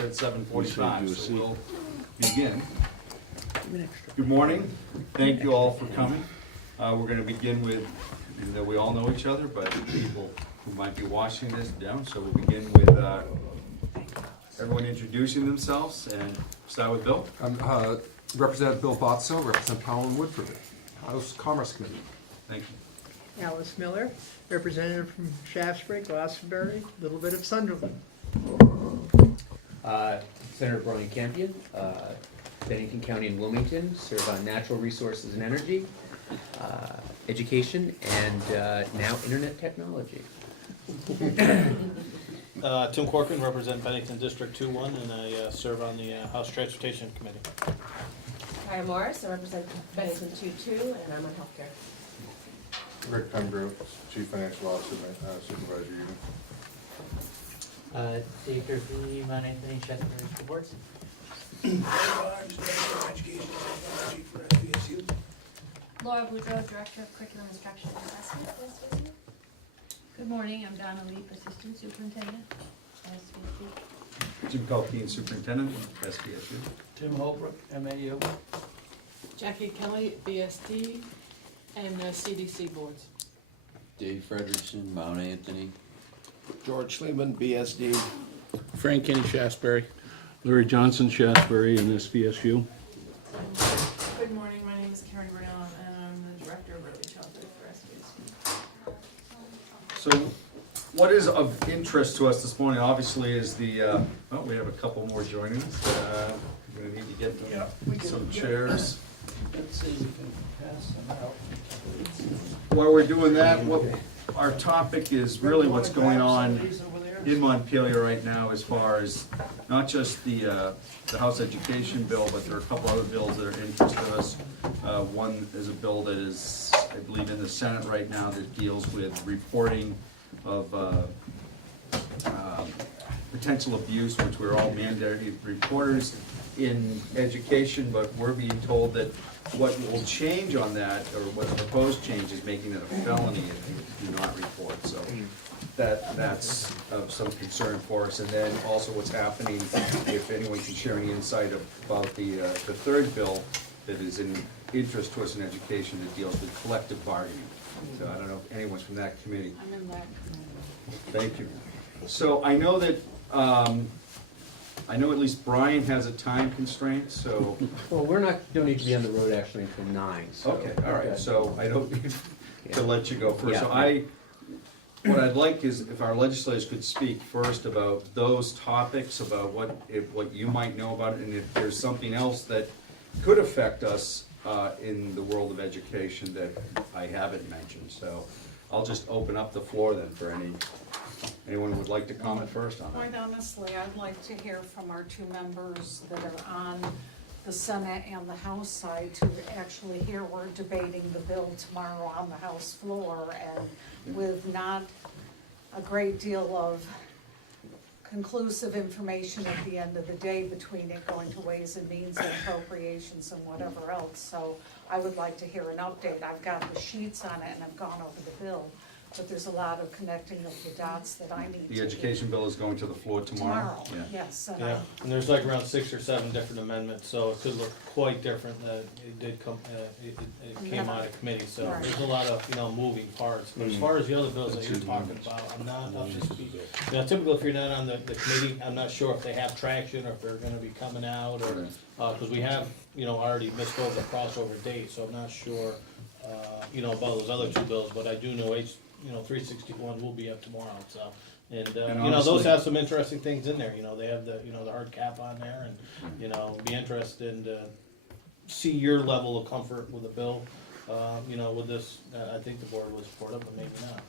said 7:45, so we'll begin. Good morning. Thank you all for coming. We're going to begin with, even though we all know each other, but people who might be watching this don't. So we'll begin with everyone introducing themselves, and start with Bill. I'm Representative Bill Botso, represent Powell and Woodford, House Commerce Committee. Thank you. Alice Miller, representative from Shaftesbury, Glastonbury, a little bit of Sunderland. Senator Brian Campion, Bennington County and Wilmington, serve on natural resources and energy, education, and now internet technology. Tim Corcoran, represent Bennington District 2-1, and I serve on the House Transportation Committee. Kaya Morris, I represent Bennington 2-2, and I'm on healthcare. Rick Pembroke, Chief Financial Officer, Supervisor Union. Dave Durfee, Mount Anthony, Shaftesbury School Boards. Laura Boudreau, Director of Curriculum Instruction and Assessment at SVSU. Good morning, I'm Donna Leap, Assistant Superintendent at SVSU. Jim Culkeen, Superintendent, SVSU. Tim Holbrook, MAU. Jackie Kelly, BSD, and CDC boards. Dave Frederickson, Mount Anthony. George Schliemann, BSD. Frank Kenny, Shaftesbury. Larry Johnson, Shaftesbury, and SVSU. Good morning, my name is Karen Brown, and I'm the Director of Early Childhood for SVSU. So what is of interest to us this morning, obviously, is the, well, we have a couple more joining us. We're going to need to get them some chairs. Let's see if we can pass them out. While we're doing that, what our topic is really what's going on in Montpelier right now, as far as not just the House Education bill, but there are a couple other bills that are of interest to us. One is a bill that is, I believe, in the Senate right now that deals with reporting of potential abuse, which we're all mandated reporters in education, but we're being told that what will change on that, or what's proposed change, is making it a felony if you do not report. So that's of some concern for us. And then also what's happening, if anyone can share any insight about the third bill that is in interest to us in education that deals with collective bargaining. So I don't know if anyone's from that committee. I'm in that committee. Thank you. So I know that, I know at least Brian has a time constraint, so. Well, don't need to be on the road actually until 9. So Okay, all right, so I don't need to let you go first. Yeah. So what I'd like is if our legislators could speak first about those topics, about what you might know about it, and if there's something else that could affect us in the world of education that I haven't mentioned. So I'll just open up the floor then for anyone who would like to comment first on Quite that. honestly, I'd like to hear from our two members that are on the Senate and the House side to actually hear we're debating the bill tomorrow on the House floor, and with not a great deal of conclusive information at the end of the day between it going to Ways and Means and Appropriations and whatever else. So I would like to hear an update. I've got the sheets on it and I've gone over the bill, but there's a lot of connecting of the dots that I need to The education bill is going to the floor tomorrow? Tomorrow, yes. And Yeah, and there's like around 6 or 7 different amendments, so it could look quite different. It did come, it came out of committee, so Right. there's a lot of, moving parts. But as far as the other bills that you're talking about, I'm not up to speed. Now, typically, if you're not on the committee, I'm not sure if they have traction or if they're gonna be coming out, or, cause we have, already missed over crossover dates, so I'm not sure, about those other 2 bills, but I do know 361 will be up tomorrow, so. And those honestly- have some interesting things in there, they have the hard cap on there, and, be interested in to see your level of comfort with the bill, with this. I think the board was supportive, but maybe not.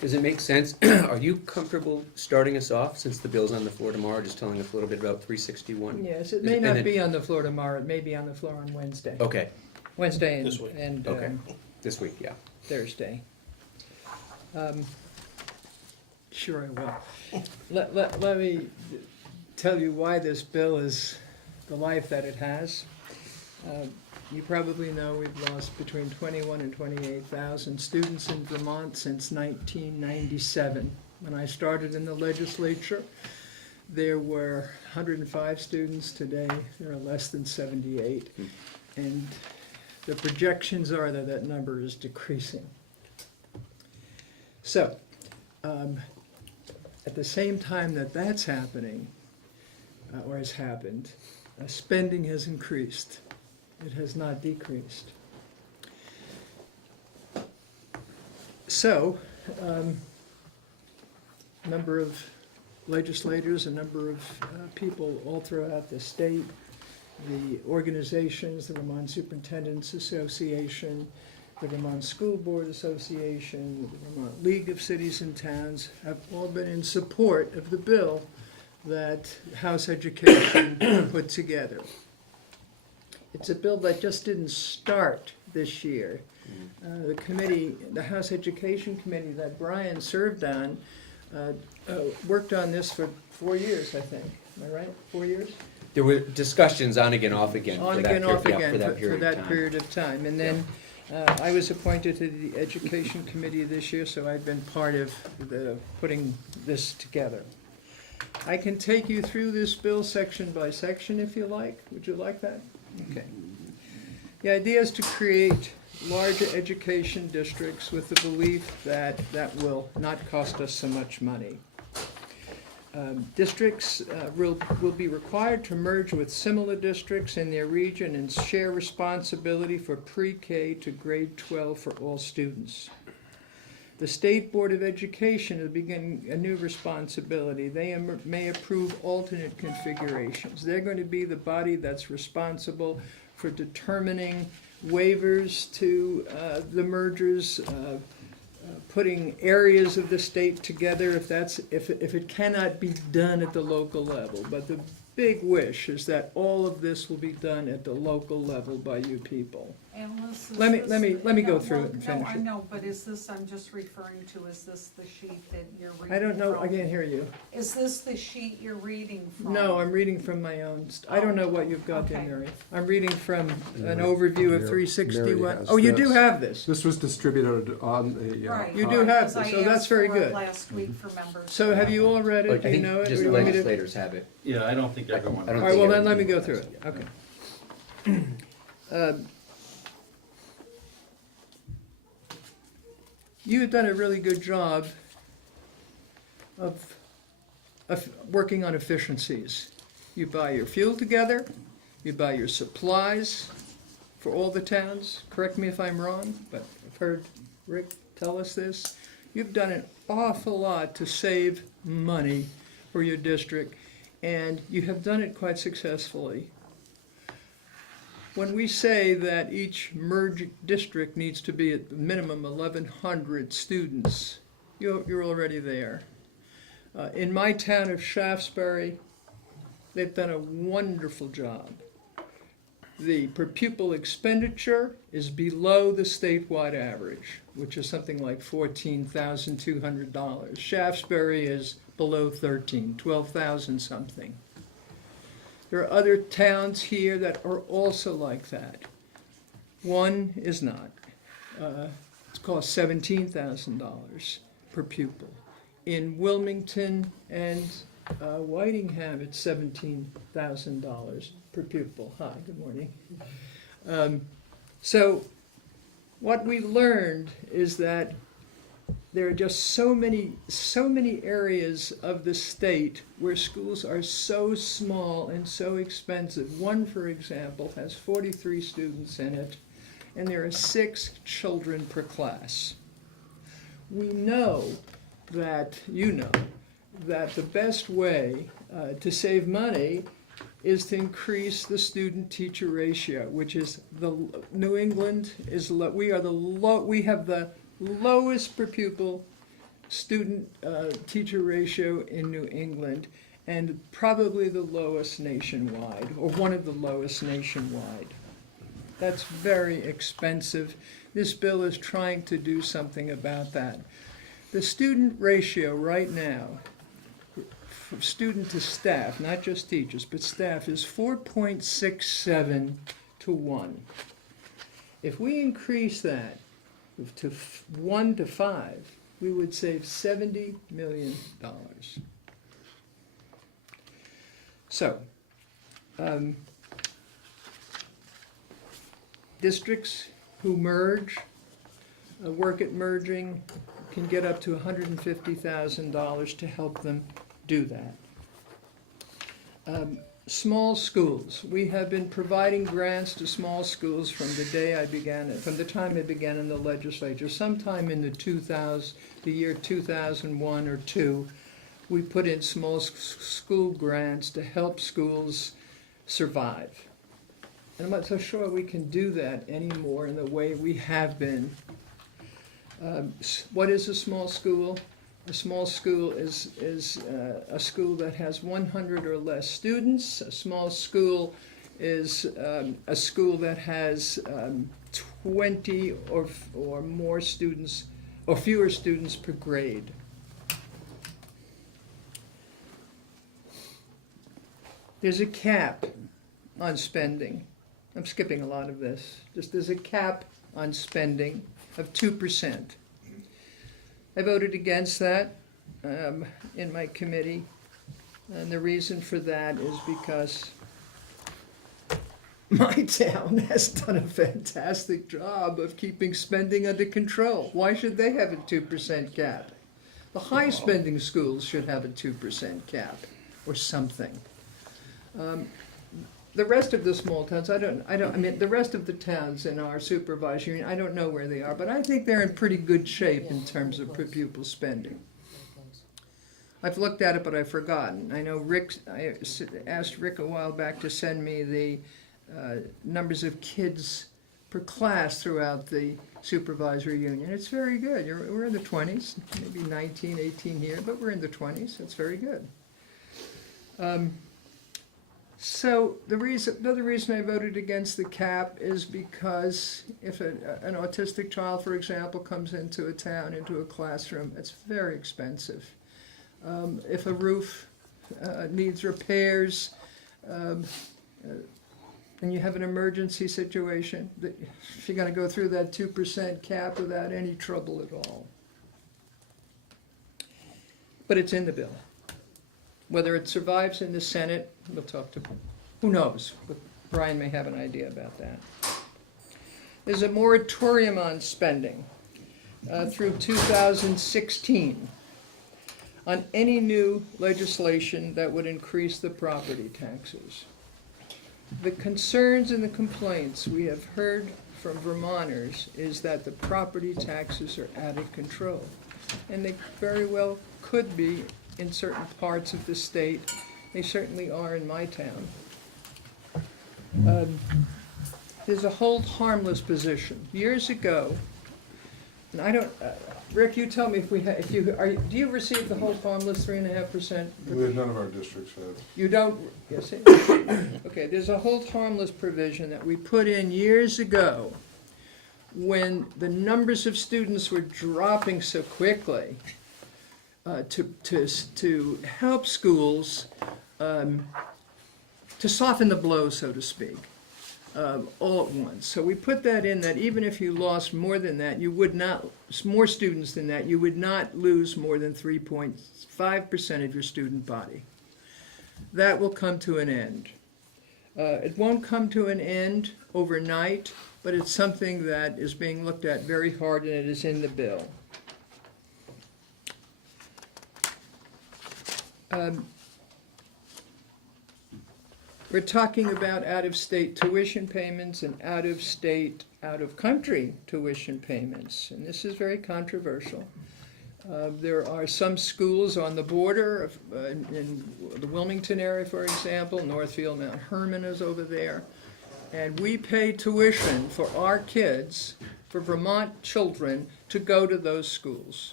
Does it make sense? Are you comfortable starting us off, since the bill's on the floor tomorrow, just telling us a little bit about 361? Yes, it may not be on the floor tomorrow, it may be on the floor on Wednesday. Okay, Wednesday This week. and okay. This week, yeah. Thursday. Sure I will. Let me tell you why this bill is the life that it has. You probably know we've lost between 21 and 28,000 students in Vermont since 1997. When I started in the legislature, there were 105 students today, there are less than 78. And the projections are that that number is decreasing. So, at the same time that that's happening, or has happened, spending has increased. It has not decreased. So, a number of legislators, a number of people all throughout the state, the organizations, the Vermont Superintendent's Association, the Vermont School Board Association, the Vermont League of Cities and Towns have all been in support of the bill that House Education put together. It's a bill that just didn't start this year. The committee, the House Education Committee that Brian served on, worked on this for 4 years, I think. Am I right? 4 years? There were discussions on again, off again. On for that again, off period- yeah, again, for period of that time. period of time. And then I was appointed to the Education Committee this year, so I've been part of the putting this together. I can take you through this bill section by section if you like. Would you like that? Okay. The idea is to create larger education districts with the belief that that will not cost us so much money. Districts will be required to merge with similar districts in their region and share responsibility for pre-K to grade 12 for all students. The State Board of Education is beginning a new responsibility. They may approve alternate configurations. They're going to be the body that's responsible for determining waivers to the mergers, putting areas of the state together if it cannot be done at the local level. But the big wish is that all of this will be done at the local level by you people. Alice, is Let me go this- through no, it and no, finish I it. know, but is this, I'm just referring to, is this the sheet that you're reading from? I don't know, I can't hear you. Is this the sheet you're reading from? No, I'm reading from my own, I don't know what you've got there, Okay. Mary. I'm reading from an Mary- overview of Mary 361. has Oh, you do this. have this. This was distributed on the. Right. You do have because this, I so that's asked very for it good. last week for members. So have you all read But it? Do I you think know it? just Or you want me to- legislators have it. Yeah, I don't think everyone. I don't All right, think well then let me everyone go has through it, it. okay. You have done a really good job of working on efficiencies. You buy your fuel together, you buy your supplies for all the towns, correct me if I'm wrong, but I've heard Rick tell us this. You've done an awful lot to save money for your district, and you have done it quite successfully. When we say that each merged district needs to be at the minimum 1,100 students, you're already there. In my town of Shaftesbury, they've done a wonderful job. The per pupil expenditure is below the statewide average, which is something like $14,200. Shaftesbury is below 13, 12,000 something. There are other towns here that are also like that. One is not. It's cost $17,000 per pupil. In Wilmington and Whitingham, it's $17,000 per pupil. Hi, good morning. So what we learned is that there are just so many areas of the state where schools are so small and so expensive. One, for example, has 43 students in it, and there are 6 children per class. We know that, that the best way to save money is to increase the student-teacher ratio, which is New England is we have the lowest per pupil student teacher ratio in New England, and probably the lowest nationwide, or one of the lowest nationwide. That's very expensive. This bill is trying to do something about that. The student ratio right now, from student to staff, not just teachers, but staff, is 4.67 to 1. If we increase that to 1 to 5, we would save $70 million. So, districts who merge, work at merging, can get up to $150,000 to help them do that. Small schools. We have been providing grants to small schools from the time I began in the legislature. Sometime in the year 2001 or 2, we put in small school grants to help schools survive. And I'm not so sure we can do that anymore in the way we have been. What is a small school? A small school is a school that has 100 or less students. A small school is a school that has 20 or more students, or fewer students per grade. There's a cap on spending. I'm skipping a lot of this. There's a cap on spending of 2%. I voted against that in my committee, and the reason for that is because my town has done a fantastic job of keeping spending under control. Why should they have a 2% cap? The high spending schools should have a 2% cap or something. The rest of the small towns, I mean, the rest of the towns in our supervisory union, I don't know where they are, but I think they're in pretty good shape in terms of per pupil spending. I've looked at it, but I've forgotten. I know I asked Rick a while back to send me the numbers of kids per class throughout the supervisory union. It's very good. We're in the 20s, maybe 19, 18 here, but we're in the 20s. That's very good. So another reason I voted against the cap is because if an autistic child, for example, comes into a town, into a classroom, it's very expensive. If a roof needs repairs, and you have an emergency situation, you're going to go through that 2% cap without any trouble at all. But it's in the bill. Whether it survives in the Senate, we'll talk to, who knows, but Brian may have an idea about that. There's a moratorium on spending through 2016 on any new legislation that would increase the property taxes. The concerns and the complaints we have heard from Vermonters is that the property taxes are out of control. And they very well could be in certain parts of the state. They certainly are in my town. There's a hold harmless position. Years ago, and I don't, Rick, you tell me do you receive the hold harmless 3.5%? None of our districts have. You don't? Yes. Okay, there's a hold harmless provision that we put in years ago when the numbers of students were dropping so quickly. To help schools to soften the blow, so to speak, all at once. So we put that in that even if you lost more than that, you would not, more students than that, you would not lose more than 3.5% of your student body. That will come to an end. It won't come to an end overnight, but it's something that is being looked at very hard, and it is in the bill. We're talking about out-of-state tuition payments and out-of-state, out-of-country tuition payments, and this is very controversial. There are some schools on the border, in the Wilmington area, for example, Northfield, Mount Herman is over there, and we pay tuition for our kids, for Vermont children, to go to those schools.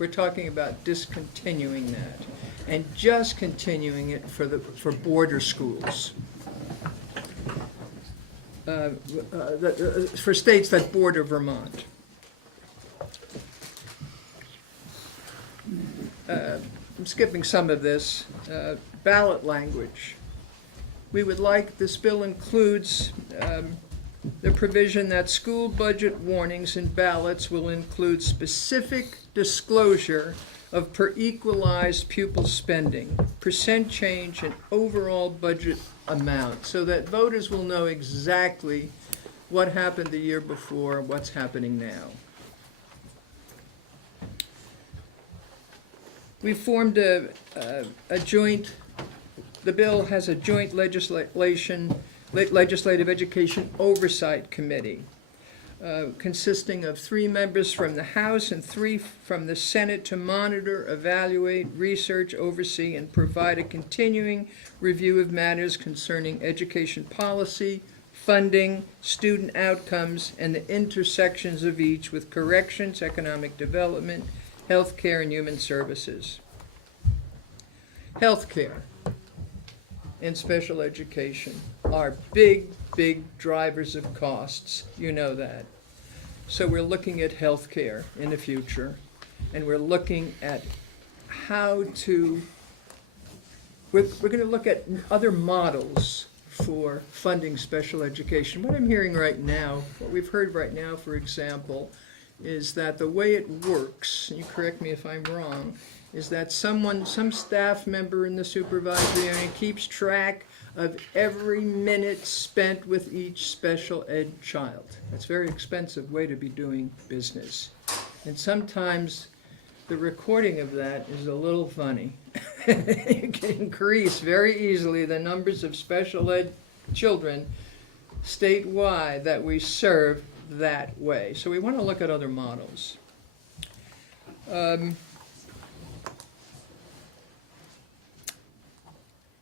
We're talking about discontinuing that and just continuing it for border schools, for states that border Vermont. I'm skipping some of this. Ballot language. We would like, this bill includes the provision that school budget warnings and ballots will include specific disclosure of per equalized pupil spending, percent change, and overall budget amount, so that voters will know exactly what happened the year before, what's happening now. We formed a joint, the bill has a joint legislative education oversight committee consisting of 3 members from the House and 3 from the Senate to monitor, evaluate, research, oversee, and provide a continuing review of matters concerning education policy, funding, student outcomes, and the intersections of each with corrections, economic development, healthcare, and human services. Healthcare and special education are big drivers of costs. You know that. So we're looking at healthcare in the future, and we're looking at how to, we're going to look at other models for funding special education. What I'm hearing right now, what we've heard right now, for example, is that the way it works, and you correct me if I'm wrong, is that some staff member in the supervisory union keeps track of every minute spent with each special ed child. That's a very expensive way to be doing business. And sometimes the recording of that is a little funny. You can increase very easily the numbers of special ed children statewide that we serve that way. So we want to look at other models.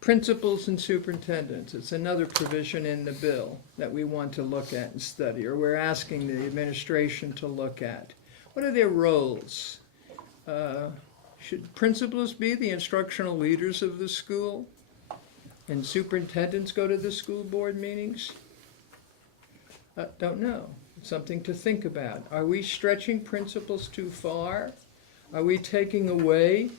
Principals and superintendents, it's another provision in the bill that we want to look at and study, or we're asking the administration to look at. What are their roles? Should principals be the instructional leaders of the school? And superintendents go to the school board meetings? Don't know. It's something to think about. Are we stretching principals too far? Are we taking away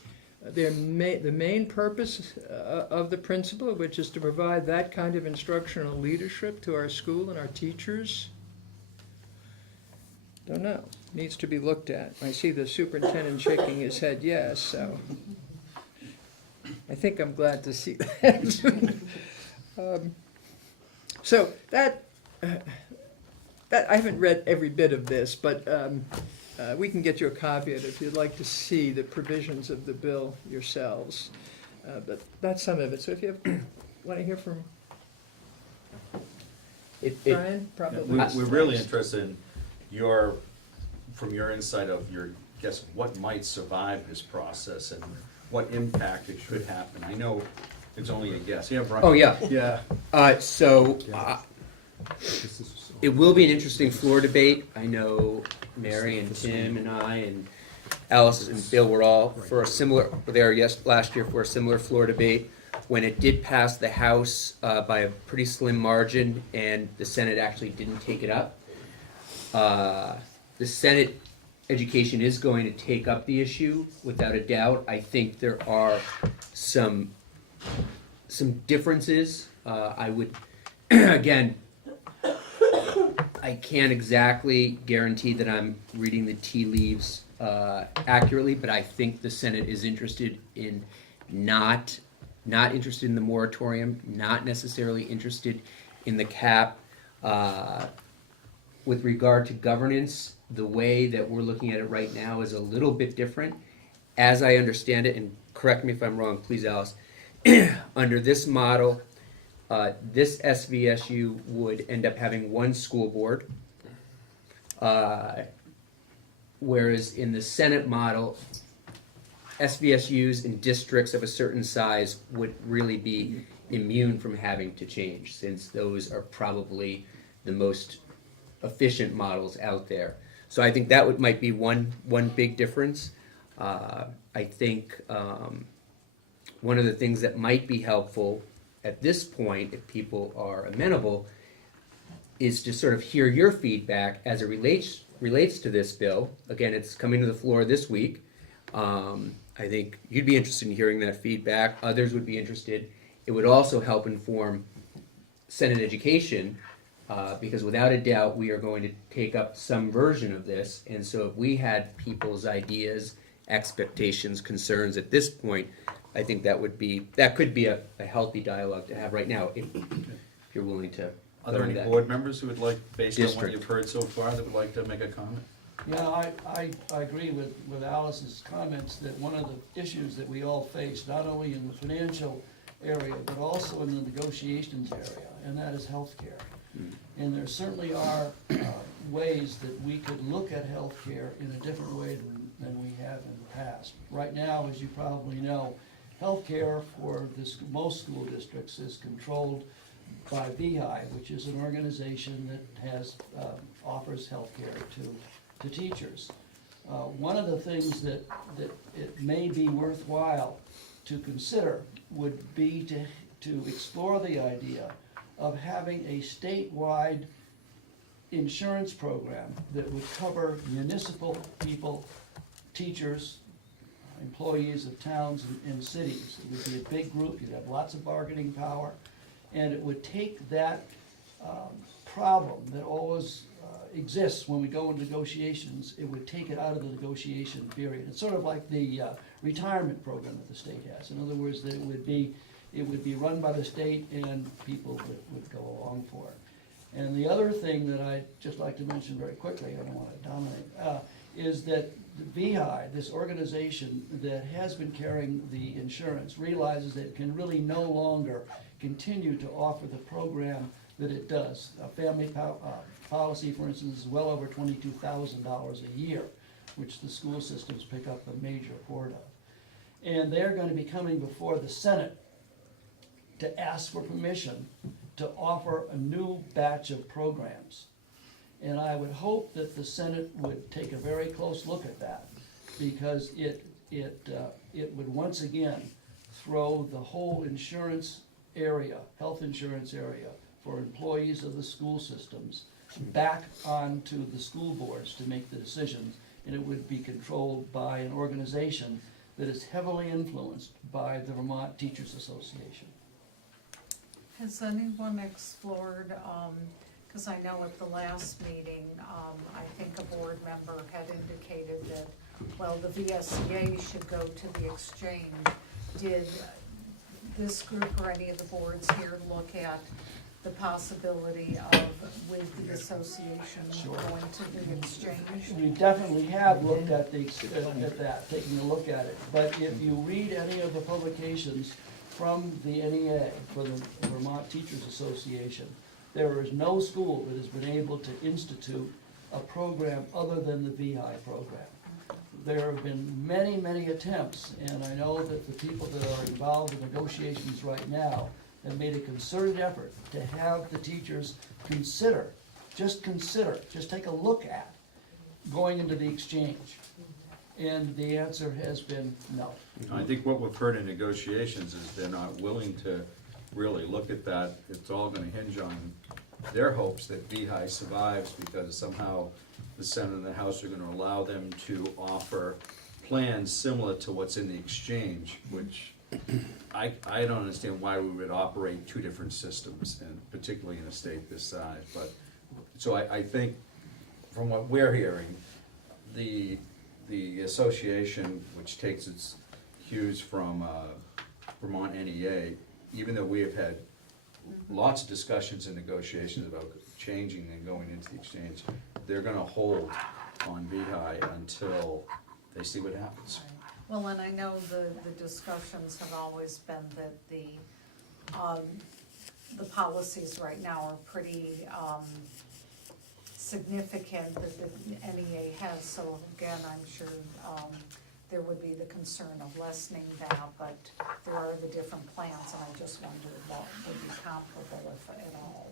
the main purpose of the principal, which is to provide that kind of instructional leadership to our school and our teachers? Don't know. Needs to be looked at. I see the superintendent shaking his head yes, so I think I'm glad to see that. So that I haven't read every bit of this, but we can get you a copy of it if you'd like to see the provisions of the bill yourselves. But that's some of it. So if you want to hear from Brian, probably. We're really interested in from your insight of your guess what might survive this process and what impact it could happen. I know it's only a guess. Yeah, Brian. Oh, yeah. Yeah. It will be an interesting floor debate. I know Mary and Tim and I and Alice and Bill were all last year for a similar floor debate. When it did pass the House by a pretty slim margin and the Senate actually didn't take it up, the Senate education is going to take up the issue without a doubt. I think there are some differences. I would, again, I can't exactly guarantee that I'm reading the tea leaves accurately, but I think the Senate is interested in not interested in the moratorium, not necessarily interested in the cap. With regard to governance, the way that we're looking at it right now is a little bit different. As I understand it, and correct me if I'm wrong, please, Alice, under this model, this SVSU would end up having one school board, whereas in the Senate model, SVSUs in districts of a certain size would really be immune from having to change, since those are probably the most efficient models out there. So I think that might be one big difference. I think one of the things that might be helpful at this point, if people are amenable, is to sort of hear your feedback as it relates to this bill. Again, it's coming to the floor this week. I think you'd be interested in hearing that feedback. Others would be interested. It would also help inform Senate education, because without a doubt we are going to take up some version of this. And so if we had people's ideas expectations, concerns at this point, I think that could be a healthy dialogue to have right now, if you're willing to. Are there go in any that board members who would like, based on what district. you've heard so far, that would like to make a comment? Yeah, I agree with Alice's comments that one of the issues that we all face, not only in the financial area, but also in the negotiations area, and that is healthcare. And there certainly are ways that we could look at healthcare in a different way than we have in the past. Right now, as you probably know, healthcare for most school districts is controlled by VHI, which is an organization that offers healthcare to teachers. One of the things that it may be worthwhile to consider would be to explore the idea of having a statewide insurance program that would cover municipal people, teachers, employees of towns and cities. It would be a big group, you'd have lots of bargaining power, and it would take that problem that always exists when we go into negotiations, it would take it out of the negotiation period. It's sort of like the retirement program that the state has. In other words, that it would be run by the state and people would go along for it. And the other thing that I'd just like to mention very quickly, I don't want to dominate, is that the VHI, this organization that has been carrying the insurance, realizes that it can really no longer continue to offer the program that it does. A family policy, for instance, is well over $22,000 a year, which the school systems pick up a major part of. And they're going to be coming before the Senate to ask for permission to offer a new batch of programs. And I would hope that the Senate would take a very close look at that, because it would once again throw the whole insurance area, health insurance area, for employees of the school systems back onto the school boards to make the decisions, and it would be controlled by an organization that is heavily influenced by the Vermont Teachers Association. Has anyone explored, because I know at the last meeting, I think a board member had indicated that, well, the VSEA should go to the exchange. Did this group or any of the boards here look at the possibility of, with the association, going to the exchange? We definitely have looked at that, taking a look at it. But if you read any of the publications from the NEA, for the Vermont Teachers Association, there is no school that has been able to institute a program other than the VI program. There have been many, many attempts, and I know that the people that are involved in negotiations right now have made a concerted effort to have the teachers consider, just take a look at going into the exchange. And the answer has been no. I think what we've heard in negotiations is they're not willing to really look at that. It's all gonna hinge on their hopes that VHI survives, because somehow the Senate and the House are gonna allow them to offer plans similar to what's in the exchange, which I don't understand why we would operate two different systems, and particularly in a state this size. But so I think from what we're hearing, the association, which takes its cues from Vermont NEA, even though we have had lots of discussions and negotiations about changing and going into the exchange, they're gonna hold on VHI until they see what happens. Well, and I know the discussions have always been that the policies right now are pretty significant that the NEA has, so again, I'm sure there would be the concern of lessening that, but there are the different plans, and I just wondered what would be comparable, if at all.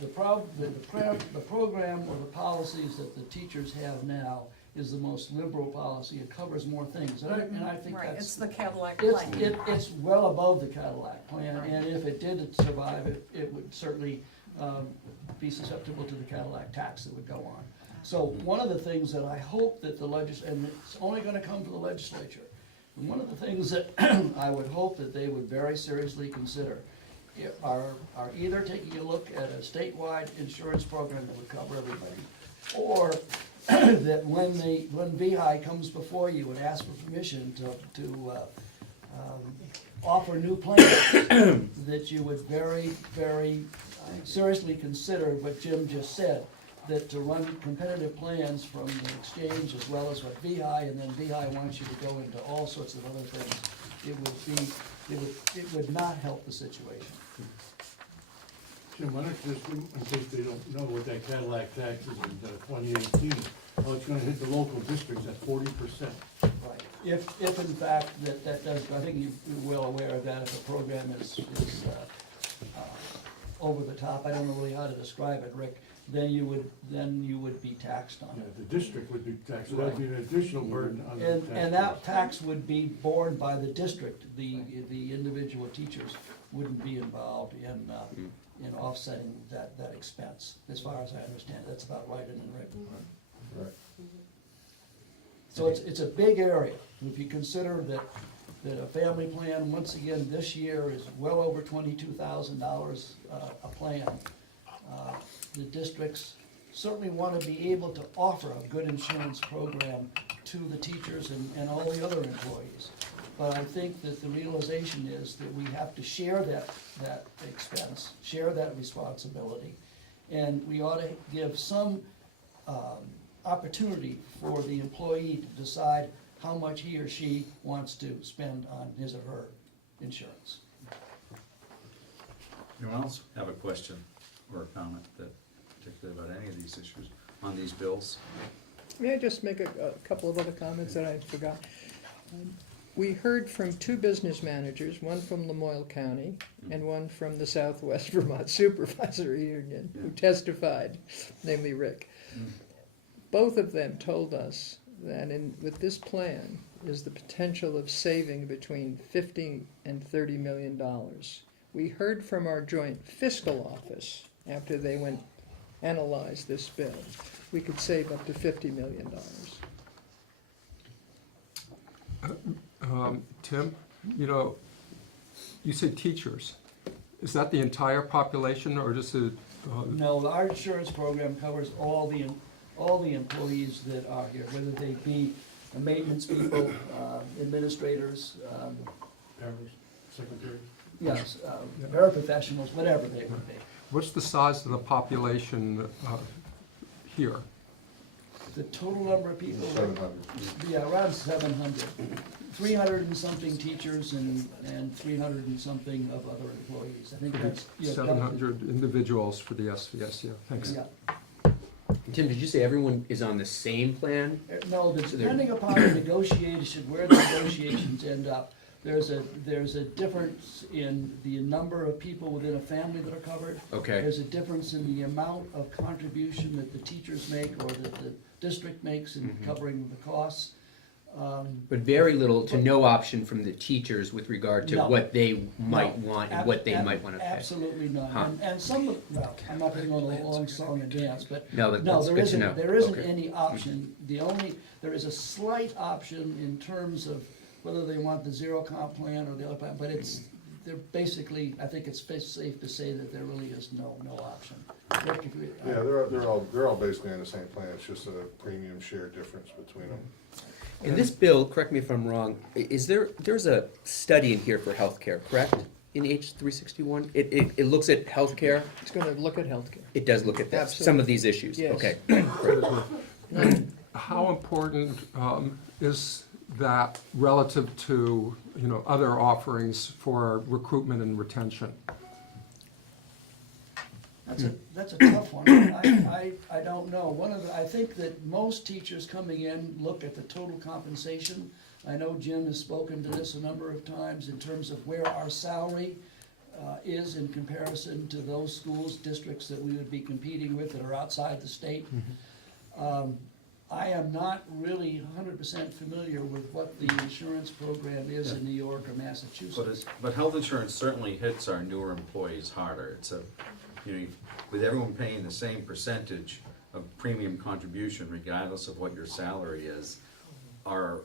The program or the policies that the teachers have now is the most liberal policy. It covers more things, and I think Right, that's. it's the Cadillac plan. It's well above the Cadillac plan, and if it did survive, it would certainly be susceptible to the Cadillac tax that would go on. So one of the things that I hope that and it's only gonna come to the legislature, and one of the things that I would hope that they would very seriously consider are either taking a look at a statewide insurance program that would cover everybody, or that when VHI comes before you and asks for permission to offer new plans, that you would very, very seriously consider what Jim just said, that to run competitive plans from the exchange as well as what VHI, and then VHI wants you to go into all sorts of other things, it would not help the situation. Jim, why don't you just, in case they don't know what that Cadillac tax is in 2018, well, it's gonna hit the local districts at 40%. Right. If in fact that does, I think you're well aware of that, if a program is over the top, I don't know really how to describe it, Rick, then you would be taxed on Yeah, it. the district would be taxed, so that'd be an additional burden on the taxpayers. And that tax would be borne by the district, the individual teachers wouldn't be involved in offsetting that expense, as far as I understand it, that's about right, isn't it, Rick? Right. So it's a big area. If you consider that a family plan, once again, this year is well over $22,000 a plan. The districts certainly want to be able to offer a good insurance program to the teachers and all the other employees. But I think that the realization is that we have to share that expense, share that responsibility, and we ought to give some opportunity for the employee to decide how much he or she wants to spend on his or her insurance. Anyone else have a question or a comment that particularly about any of these issues on these bills? May I just make a couple of other comments that I forgot? We heard from two business managers, one from Lamoille County and one from the Southwest Vermont Supervisory Union, who testified, namely Rick. Both of them told us that with this plan is the potential of saving between $50 and $30 million. We heard from our joint fiscal office after they went analyze this bill, we could save up to $50 million. Tim, you say teachers. Is that the entire population, or just a? No, our insurance program covers all the employees that are here, whether they be maintenance people, administrators, Secretary? yes, paraprofessionals, whatever they would be. What's the size of the population here? The total number of people, 700. yeah, around 700. 300 and something teachers and 300 and something of other employees. I think that's, 700 individuals for the SVSU. Thanks. Yeah. Tim, did you say everyone is on the same plan? No, So they're- depending upon the negotiation, where the negotiations end up, there's a difference in the number of people within a family that are covered. Okay. There's a difference in the amount of contribution that the teachers make or that the district makes in covering the costs. But very little to no option from the teachers with regard to No. what they might No, want and what they might want to pay. Absolutely none. Huh. And some of, well, I'm not gonna go on a long song and dance, but No, but no, that's there good to isn't, know. there isn't Okay. any option. There is a slight option in terms of whether they want the zero comp plan or the other plan, but they're basically, I think it's safe to say that there really is no option. Rick, if you- Yeah, they're all basically on the same plan, it's just a premium share difference between them. In this bill, correct me if I'm wrong, there's a study in here for healthcare, correct? In H 361? It looks at healthcare? It's gonna look at healthcare. It does look at that, some of these issues? Yes. Okay. How important is that relative to, other offerings for recruitment and retention? That's a tough one. I don't know. I think that most teachers coming in look at the total compensation. I know Jim has spoken to this a number of times in terms of where our salary is in comparison to those schools, districts that we would be competing with that are outside the state. I am not really 100% familiar with what the insurance program is in New York or Massachusetts. But health insurance certainly hits our newer employees harder. It's with everyone paying the same percentage of premium contribution regardless of what your salary is, our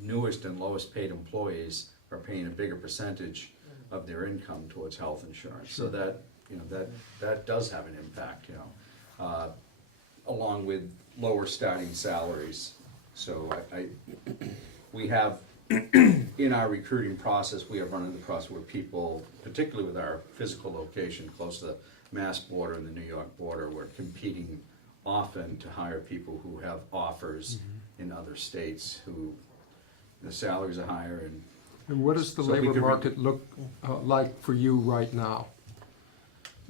newest and lowest paid employees are paying a bigger percentage of their income towards health insurance. So that does have an impact, along with lower starting salaries. So we have, in our recruiting process, we have run into the process where people, particularly with our physical location close to the Mass border and the New York border, we're competing often to hire people who have offers in other states who the salaries are higher and. And what does the So we labor could market look like for you right now?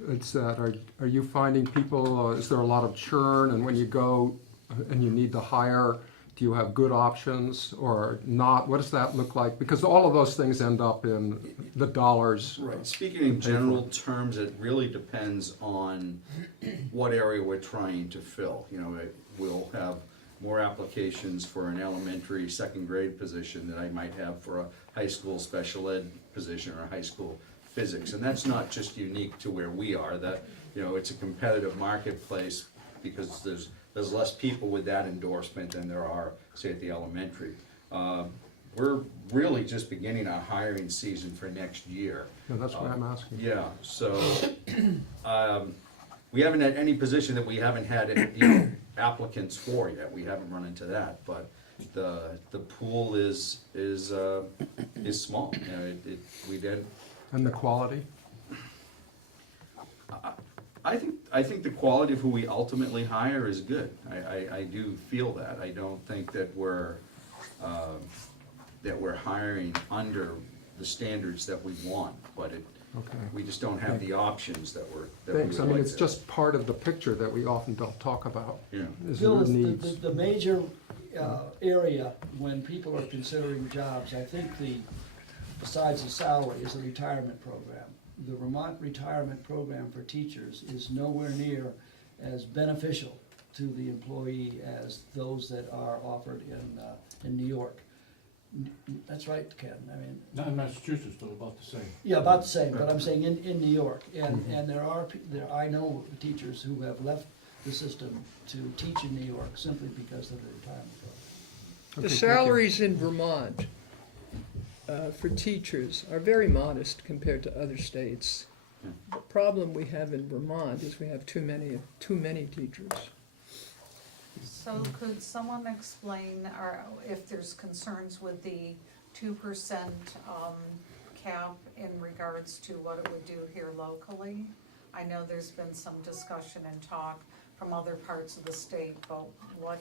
It's that, are you finding people, is there a lot of churn, and when you go and you need to hire, do you have good options or not? What does that look like? Because all of those things end up in the dollars. Right, speaking in general terms, it really depends on what area we're trying to fill. You know, we'll have more applications for an elementary, second grade position than I might have for a high school special ed position or a high school physics. And that's not just unique to where we are, that, you know, it's a competitive marketplace because there's less people with that endorsement than there are, say, at the elementary. We're really just beginning our hiring season for next year. Yeah, that's what I'm asking. Yeah, so, we haven't had any position that we haven't had any, you know, applicants for yet. We haven't run into that, but the pool is small. You know, we did. And the quality? I think the quality of who we ultimately hire is good. I do feel that. I don't think that we're hiring under the standards that we want, but Okay. we just don't have the options that we Thanks. I would mean, like it's to. just part of the picture that we often don't talk about. Yeah. Is Bill, your is needs. the major area when people are considering jobs, I think besides the salary, is the retirement program. The Vermont retirement program for teachers is nowhere near as beneficial to the employee as those that are offered in New York. That's right, Ken, I mean. Not in Massachusetts, though, about the same. Yeah, about the same, but I'm saying in New York, and I know teachers who have left the system to teach in New York simply because of the retirement program. The Okay, thank you. salaries in Vermont for teachers are very modest compared to other states. The problem we have in Vermont is we have too many teachers. So could someone explain, or if there's concerns with the 2% cap in regards to what it would do here locally? I know there's been some discussion and talk from other parts of the state, but what,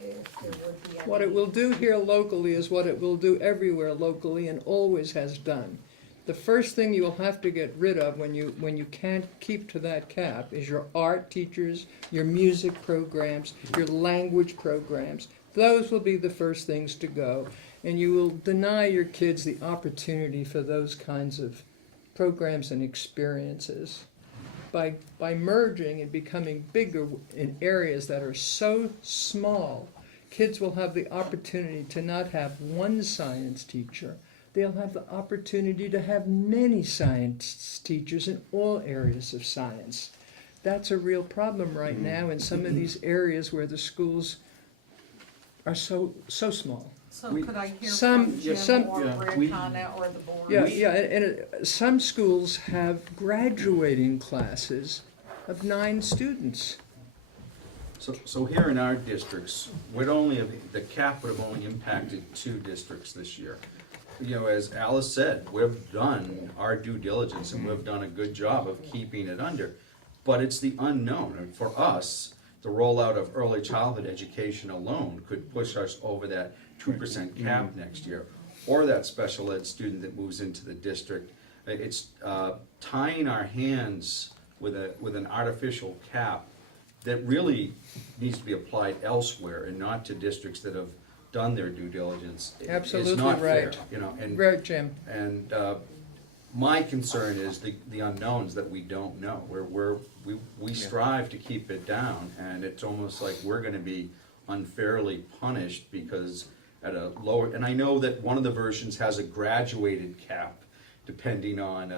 if there would be any? What it will do here locally is what it will do everywhere locally and always has done. The first thing you'll have to get rid of when you can't keep to that cap is your art teachers, your music programs, your language programs. Those will be the first things to go, and you will deny your kids the opportunity for those kinds of programs and experiences. By merging and becoming bigger in areas that are so small, kids will have the opportunity to not have one science teacher. They'll have the opportunity to have many science teachers in all areas of science. That's a real problem right now in some of these areas where the schools are so small. So could I hear some- from Jim some- or yeah, Rick we- on it, or the board? Yeah, and some schools have graduating classes of 9 students. So here in our districts, the cap would have only impacted 2 districts this year. You know, as Alice said, we've done our due diligence and we've done a good job of keeping it under. But it's the unknown, and for us, the rollout of early childhood education alone could push us over that 2% cap next year, or that special ed student that moves into the district. It's tying our hands with an artificial cap that really needs to be applied elsewhere and not to districts that have done their due diligence. Absolutely It's not fair, right. you know, and. Right, Jim. And my concern is the unknowns that we don't know. We strive to keep it down, and it's almost like we're gonna be unfairly punished because at a lower, and I know that one of the versions has a graduated cap depending on,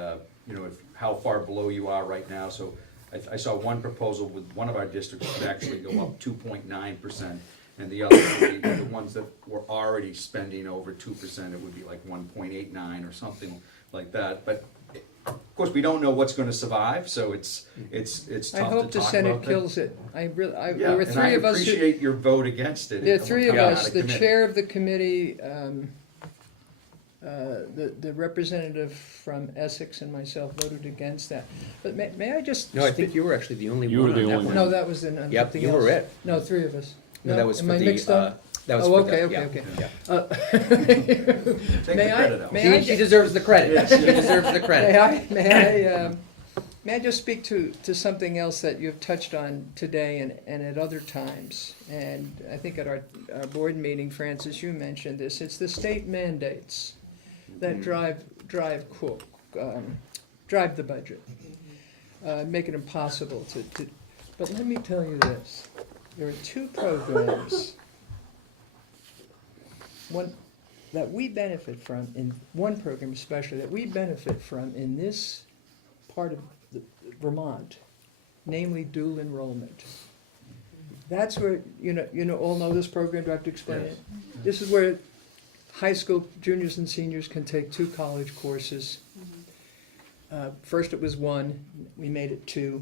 how far below you are right now. So I saw one proposal with one of our districts could actually go up 2.9%. And the other, the ones that were already spending over 2%, it would be like 1.89 or something like that. But Of course, we don't know what's gonna survive, so it's tough to talk I about. hope the Senate that. kills it. Yeah, There were and I three of us. appreciate your vote against it. There are three of coming out us, the committee. chair of the committee, the representative from Essex and myself voted against that. But may I just? No, I think you were actually the only You one were the on that only one. No, that was in Yep, something you else. were it. No, three of us. No, that was Am for I the, mixed up? that was Oh, for okay, the, okay, yeah. okay. Take May the I- credit out. may I She deserves the credit. Yes. She deserves the credit. May I just speak to something else that you've touched on today and at other times? And I think at our board meeting, Francis, you mentioned this. It's the state mandates that drive the budget, make it impossible to. But let me tell you this: there are two programs. One that we benefit from in one program especially that we benefit from in this part of Vermont, namely dual enrollment. That's where all know this program. Do I have to explain Yes. it? This is where high school juniors and seniors can take 2 college courses. First it was 1, we made it 2.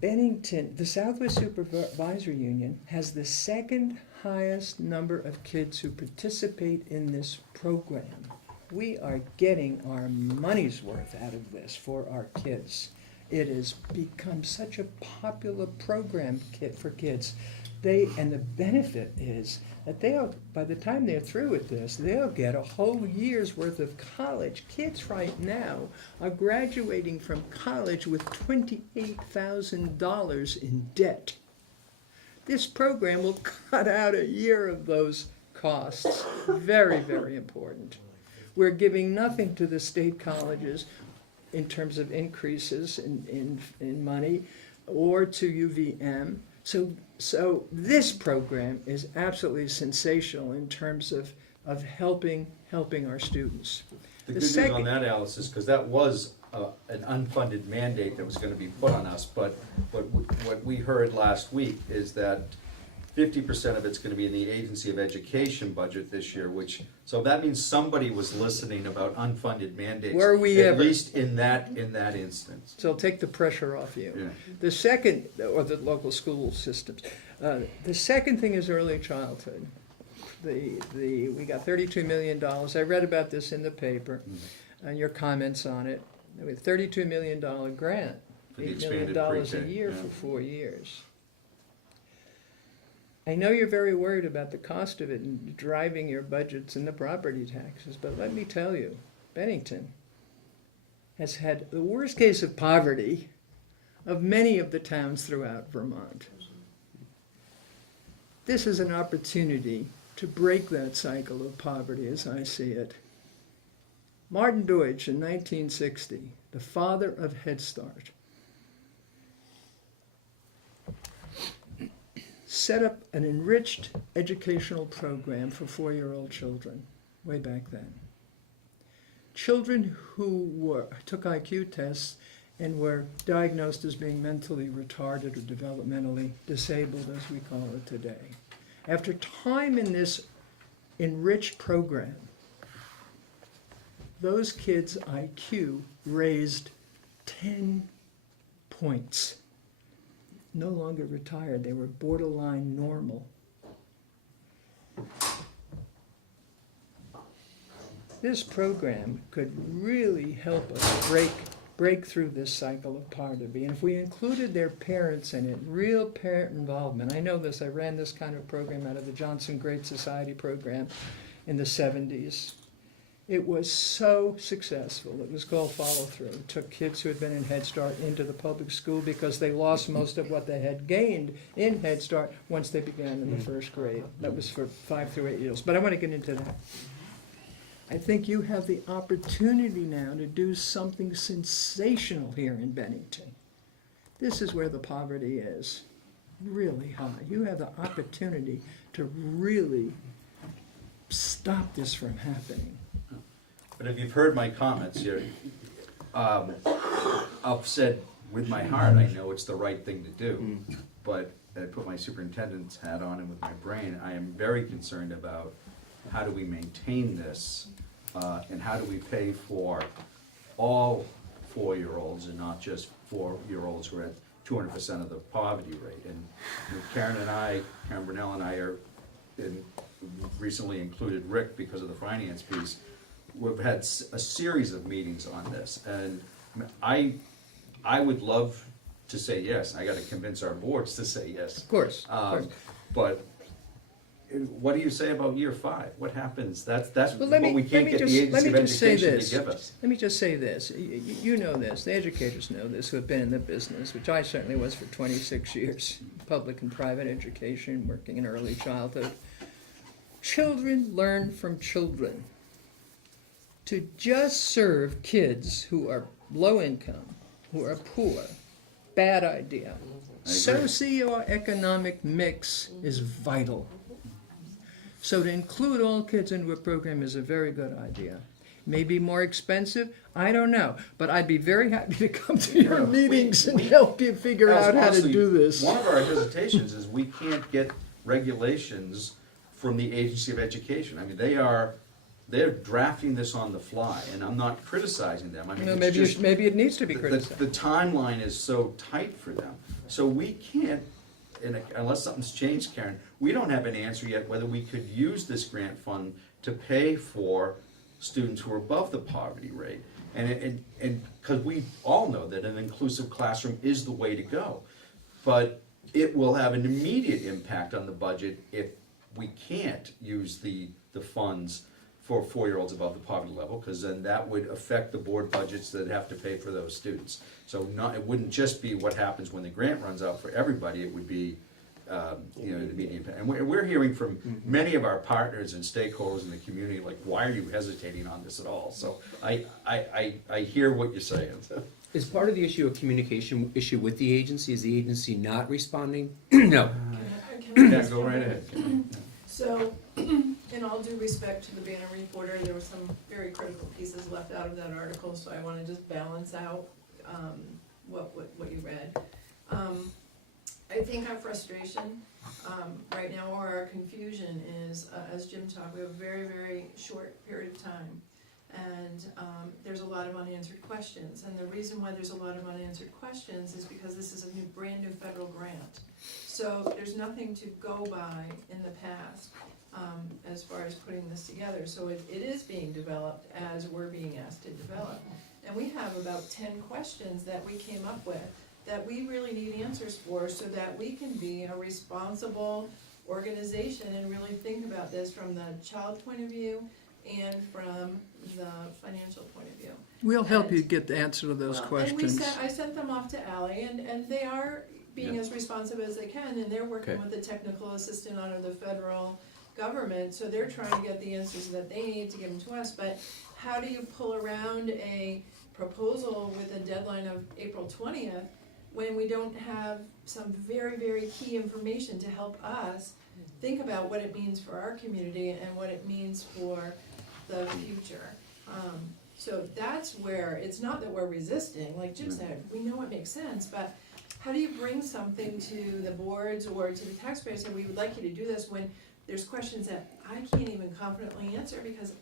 Bennington, the Southwest Supervisory Union has the second highest number of kids who participate in this program. We are getting our money's worth out of this for our kids. It has become such a popular program for kids. And the benefit is that by the time they're through with this, they'll get a whole year's worth of college. Kids right now are graduating from college with $28,000 in debt. This program will cut out a year of those costs. Very, very important. We're giving nothing to the state colleges in terms of increases in money or to UVM. So this program is absolutely sensational in terms of helping our students. The good news on that, Alice, is because that was an unfunded mandate that was going to be put on us, but what we heard last week is that 50% of it's going to be in the Agency of Education budget this year, so that means somebody was listening about unfunded mandates. Were we at ever? least in that instance. So take the pressure off you. Yeah. The second, or the local school systems. The second thing is early childhood. We got $32 million. I read about this in the paper and your comments on it. With $32 million grant, For the $8 million expanded a pre-K, year yeah. for 4 years. I know you're very worried about the cost of it and driving your budgets and the property taxes, but let me tell you, Bennington has had the worst case of poverty of many of the towns throughout Vermont. This is an opportunity to break that cycle of poverty as I see it. Martin Deutsch in 1960, the father of Head Start, set up an enriched educational program for 4-year-old children way back then. Children who took IQ tests and were diagnosed as being mentally retarded or developmentally disabled, as we call it today. After time in this enriched program, those kids' IQ raised 10 points. No longer retired, they were borderline normal. This program could really help us break through this cycle of poverty. And if we included their parents in it, real parent involvement. I know this, I ran this kind of program out of the Johnson Great Society program in the 70s. It was so successful. It was called Follow Through. It took kids who had been in Head Start into the public school because they lost most of what they had gained in Head Start once they began in the first grade. That was for 5 through 8 years. But I want to get into that. I think you have the opportunity now to do something sensational here in Bennington. This is where the poverty is really high. You have the opportunity to really stop this from happening. But if you've heard my comments here, I've said with my heart, I know it's the right thing to do. But I put my superintendent's hat on, and with my brain, I am very concerned about how do we maintain this, and how do we pay for all 4-year-olds and not just 4-year-olds who are at 200% of the poverty rate. And Karen Brunell and I are, and recently included Rick because of the finance piece, we've had a series of meetings on this. And I would love to say yes. I gotta convince our boards to say yes. Of course, But what do you say about year 5? What happens? That's Well, let what me, we let can't me get just, the let agency me of just say education to this. give us. Let me just say this. You know this, the educators know this, who have been in the business, which I certainly was for 26 years, public and private education, working in early childhood. Children learn from children. To just serve kids who are low income, who are poor, bad idea. Socioeconomic mix is vital. So to include all kids into a program is a very good idea. Maybe more expensive, I don't know, but I'd be very happy to come to your meetings and help you figure out how to Honestly, do this. One of our hesitations is we can't get regulations from the Agency of Education. I mean, they're drafting this on the fly, and I'm not criticizing them. I mean, No, it's maybe, just, maybe it needs to be the criticized. timeline is so tight for them. So we can't, unless something's changed, Karen, we don't have an answer yet whether we could use this grant fund to pay for students who are above the poverty rate. And because we all know that an inclusive classroom is the way to go. But it will have an immediate impact on the budget if we can't use the funds for 4-year-olds above the poverty level, because then that would affect the board budgets that have to pay for those students. So it wouldn't just be what happens when the grant runs out for everybody, it would be the immediate impact. And we're hearing from many of our partners and stakeholders in the community, like, why are you hesitating on this at all? So I hear what you're saying. Is part of the issue a communication issue with the agency? Is the agency not responding? No. Yeah, go right ahead. So, in all due respect to the Banner reporter, there were some very critical pieces left out of that article, so I wanna just balance out, what you read. I think our frustration, right now, or our confusion is, as Jim talked, we have a very, very short period of time. And, there's a lot of unanswered questions, and the reason why there's a lot of unanswered questions is because this is a brand new federal grant. So there's nothing to go by in the past, as far as putting this together. So it is being developed as we're being asked to develop. And we have about 10 questions that we came up with that we really need answers for, so that we can be a responsible organization and really think about this from the child point of view and from the financial point of view. We'll help you get the answer to those Well, questions. And I sent them off to Ally, and they are being as responsive as they can, and they're working Okay. with the technical assistant under the federal government, so they're trying to get the answers that they need to give them to us. But how do you pull around a proposal with a deadline of April 20th when we don't have some very, very key information to help us think about what it means for our community and what it means for the future? So that's where, it's not that we're resisting, like Jim said, we know it makes sense, but how do you bring something to the boards or to the taxpayers and we would like you to do this when there's questions that I can't even confidently answer because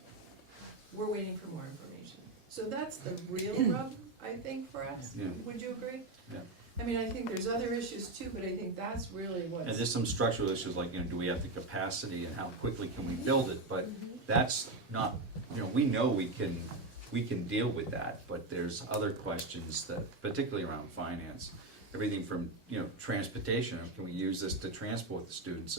we're waiting for more information? So that's the real rub, I think, for us. Yeah. Would you agree? Yeah. I mean, I think there's other issues too, but I think that's really And what's. there's some structural issues like, do we have the capacity and how quickly can we build it? But that's not, we know we can deal with that, but there's other questions that, particularly around finance, everything from, transportation, can we use this to transport the students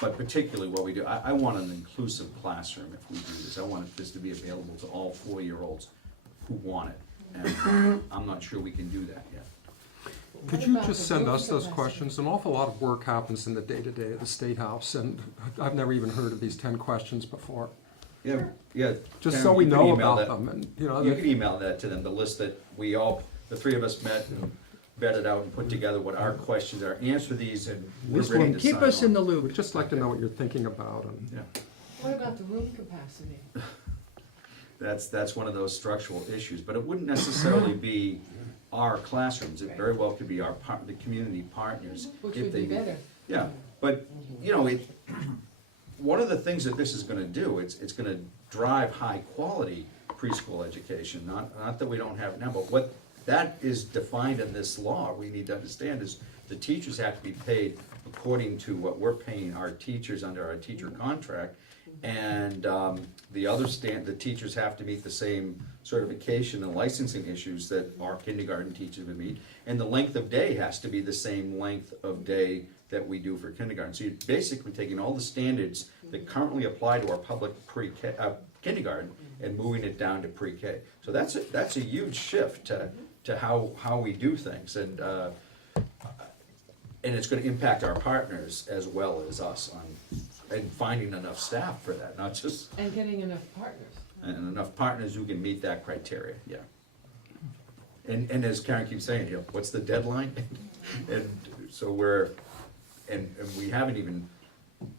but particularly what we do, I want an inclusive classroom if we do this. I want this to be available to all 4-year-olds who want it. And I'm not sure we can do that yet. Could you just send us those questions? An awful lot of work happens in the day-to-day of the State House, and I've never even heard of these 10 questions before. Yeah. Just Karen, so we you can know email about that. them, and, You can email that to them, the list that the 3 of us met and vetted out and put together what our questions are, answer these, and we're least ready one- to Keep sign us on. in the loop. we'd just like to know what you're thinking about, and Yeah, What about the room capacity? that's one of those structural issues, but it wouldn't necessarily be our classrooms. It very well could be the community partners. Which if would they be need- better. Yeah, but, one of the things that this is gonna do, it's gonna drive high-quality preschool education, not that we don't have it now, but what that is defined in this law, we need to understand is the teachers have to be paid according to what we're paying our teachers under our teacher contract. And the teachers have to meet the same certification and licensing issues that our kindergarten teachers would meet. And the length of day has to be the same length of day that we do for kindergarten. So you're basically taking all the standards that currently apply to our public pre-K, kindergarten and moving it down to pre-K. So that's a huge shift to how we do things. And it's gonna impact our partners as well as us and finding enough staff for that, not just, And getting enough partners. and enough partners who can meet that criteria, yeah. And as Karen keeps saying, you know, what's the deadline? And so and we haven't even,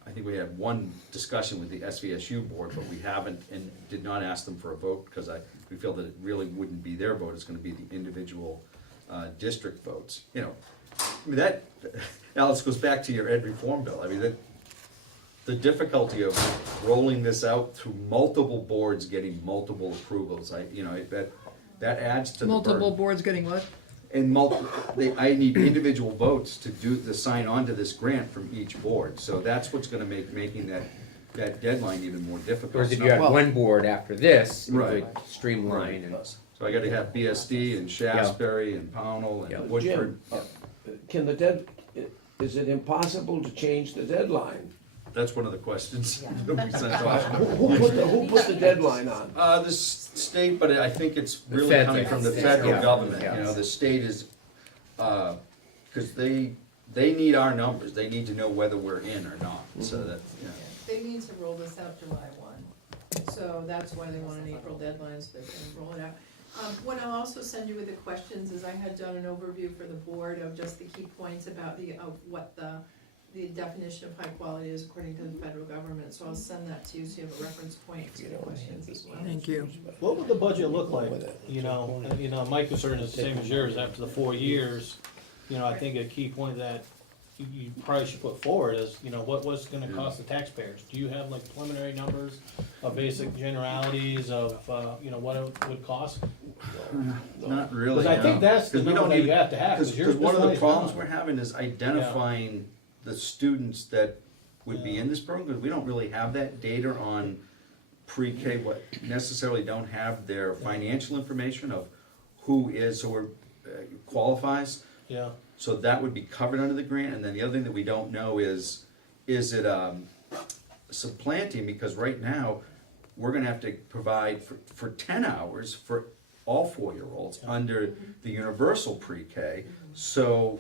I think we had one discussion with the SVSU board, but we haven't, and did not ask them for a vote, because we feel that it really wouldn't be their vote, it's gonna be the individual district votes, you know. I mean, that, Alex, goes back to your ed reform bill, I mean, the difficulty of rolling this out through multiple boards getting multiple approvals, that adds to the burden. Multiple boards getting what? And I need individual votes to sign on to this grant from each board, so that's what's gonna make making that deadline even more difficult. Whereas if you had one board after this, it Right. would streamline and. So I gotta have BSD and Shasberry and Pownell and Woodford. Jim, is it impossible to change the deadline? That's one of the questions that we sent off. Who put the deadline on? The state, but I think it's The really feds, coming I from the think. federal Yeah. government, Yeah. you know, the state is, cause they need our numbers, they need to know whether we're in or not, so that, you know. They need to roll this out July 1, so that's why they want an April deadline, so they can roll it out. What I'll also send you with the questions is I had done an overview for the board of just the key points about what the definition of high quality is according to the federal government, so I'll send that to you so you have a reference point to the questions as well. Thank you. What would the budget look like? You know, my concern is the same as yours, after the 4 years, I think a key point that you probably should put forward is, what's gonna cost the taxpayers? Do you have like preliminary numbers of basic generalities of, what it would cost? Not really, Because I think that's the 'cause we number don't that you even- have to have, because yours one of the is problems done. we're having is identifying the students that would be in this program, because we don't really have that data on pre-K, what necessarily don't have their financial information of who qualifies. Yeah. So that would be covered under the grant, and then the other thing that we don't know is it supplanting, because right now, we're gonna have to provide for 10 hours for all 4-year-olds under the universal pre-K. So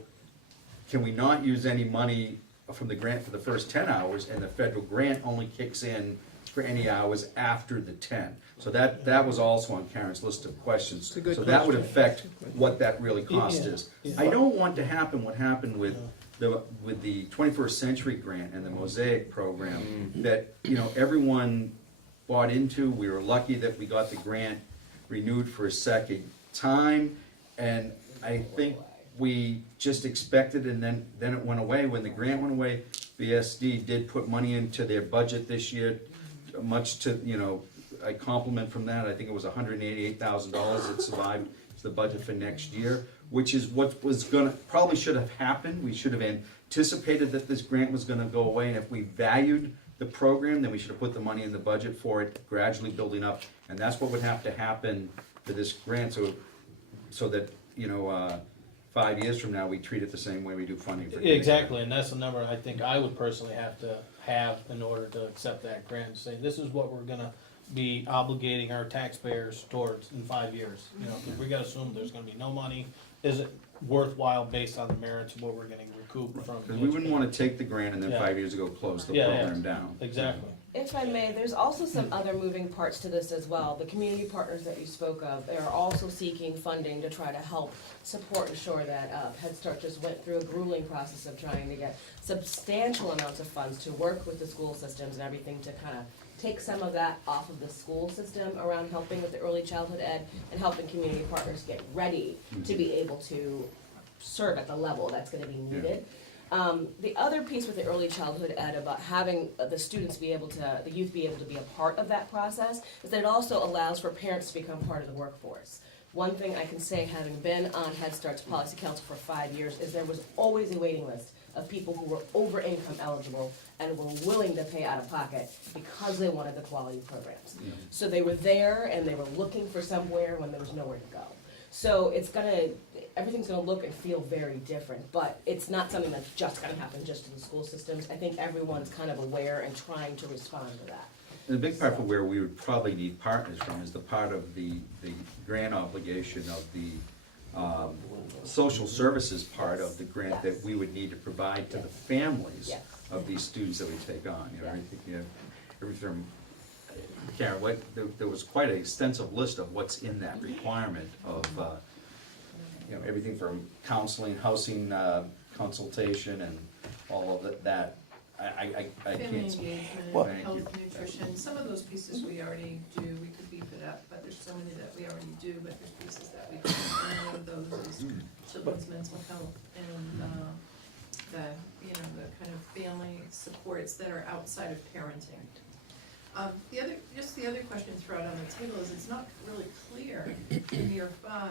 can we not use any money from the grant for the first 10 hours, and the federal grant only kicks in for any hours after the 10? So that was also on Karen's list of questions. It's a good So that would question. affect what that really cost Yeah, is. yeah. I don't want to happen what happened with the 21st Century Grant and the Mosaic program, that, everyone bought into. We were lucky that we got the grant renewed for a second time, and I think we just expected, and then it went away. When the grant went away, BSD did put money into their budget this year, much to, I compliment from that. I think it was $188,000 that survived the budget for next year, which is what was probably should have happened. We should have anticipated that this grant was gonna go away, and if we valued the program, then we should have put the money in the budget for it, gradually building up, and that's what would have to happen for this grant, so that, 5 years from now, we treat it the same way we do funding for kindergarten. Exactly, and that's the number I think I would personally have to have in order to accept that grant, and say, this is what we're gonna be obligating our taxpayers towards in 5 years. If we gotta assume there's gonna be no money, is it worthwhile based on the merits of what we're getting recouped from? Because we wouldn't wanna take the grant and then Yeah. 5 years ago close the Yeah, yeah. program down. Exactly. If I may, there's also some other moving parts to this as well. The community partners that you spoke of, they are also seeking funding to try to help support and ensure that Head Start just went through a grueling process of trying to get substantial amounts of funds to work with the school systems and everything to kind of take some of that off of the school system around helping with the early childhood ed and helping community partners get ready to be able to serve at the level that's gonna be needed. The other piece with the early childhood ed about having the students be able to, the youth be able to be a part of that process, is that it also allows for parents to become part of the workforce. One thing I can say, having been on Head Start's policy council for 5 years, is there was always a waiting list of people who were over income eligible and were willing to pay out of pocket because they wanted the quality programs. So they were there and they were looking for somewhere when there was nowhere to go. So everything's gonna look and feel very different, but it's not something that's just gonna happen just in the school systems. I think everyone's kind of aware and trying to respond to that. And the big part for where we would probably need partners from is the part of the grant obligation of the social services part of the grant that we would need to provide to the families Yes. of these students that we take on. You know, everything from, Karen, there was quite an extensive list of what's in that requirement of, everything from counseling, housing, consultation, and all of that. I Family can't. engagement, Thank health, you. nutrition, some of those pieces we already do, we could beef it up, but there's so many that we already do, but there's pieces that we don't. And one of those is children's mental health and, the kind of family supports that are outside of parenting. The other question to throw out on the table is it's not really clear in year 5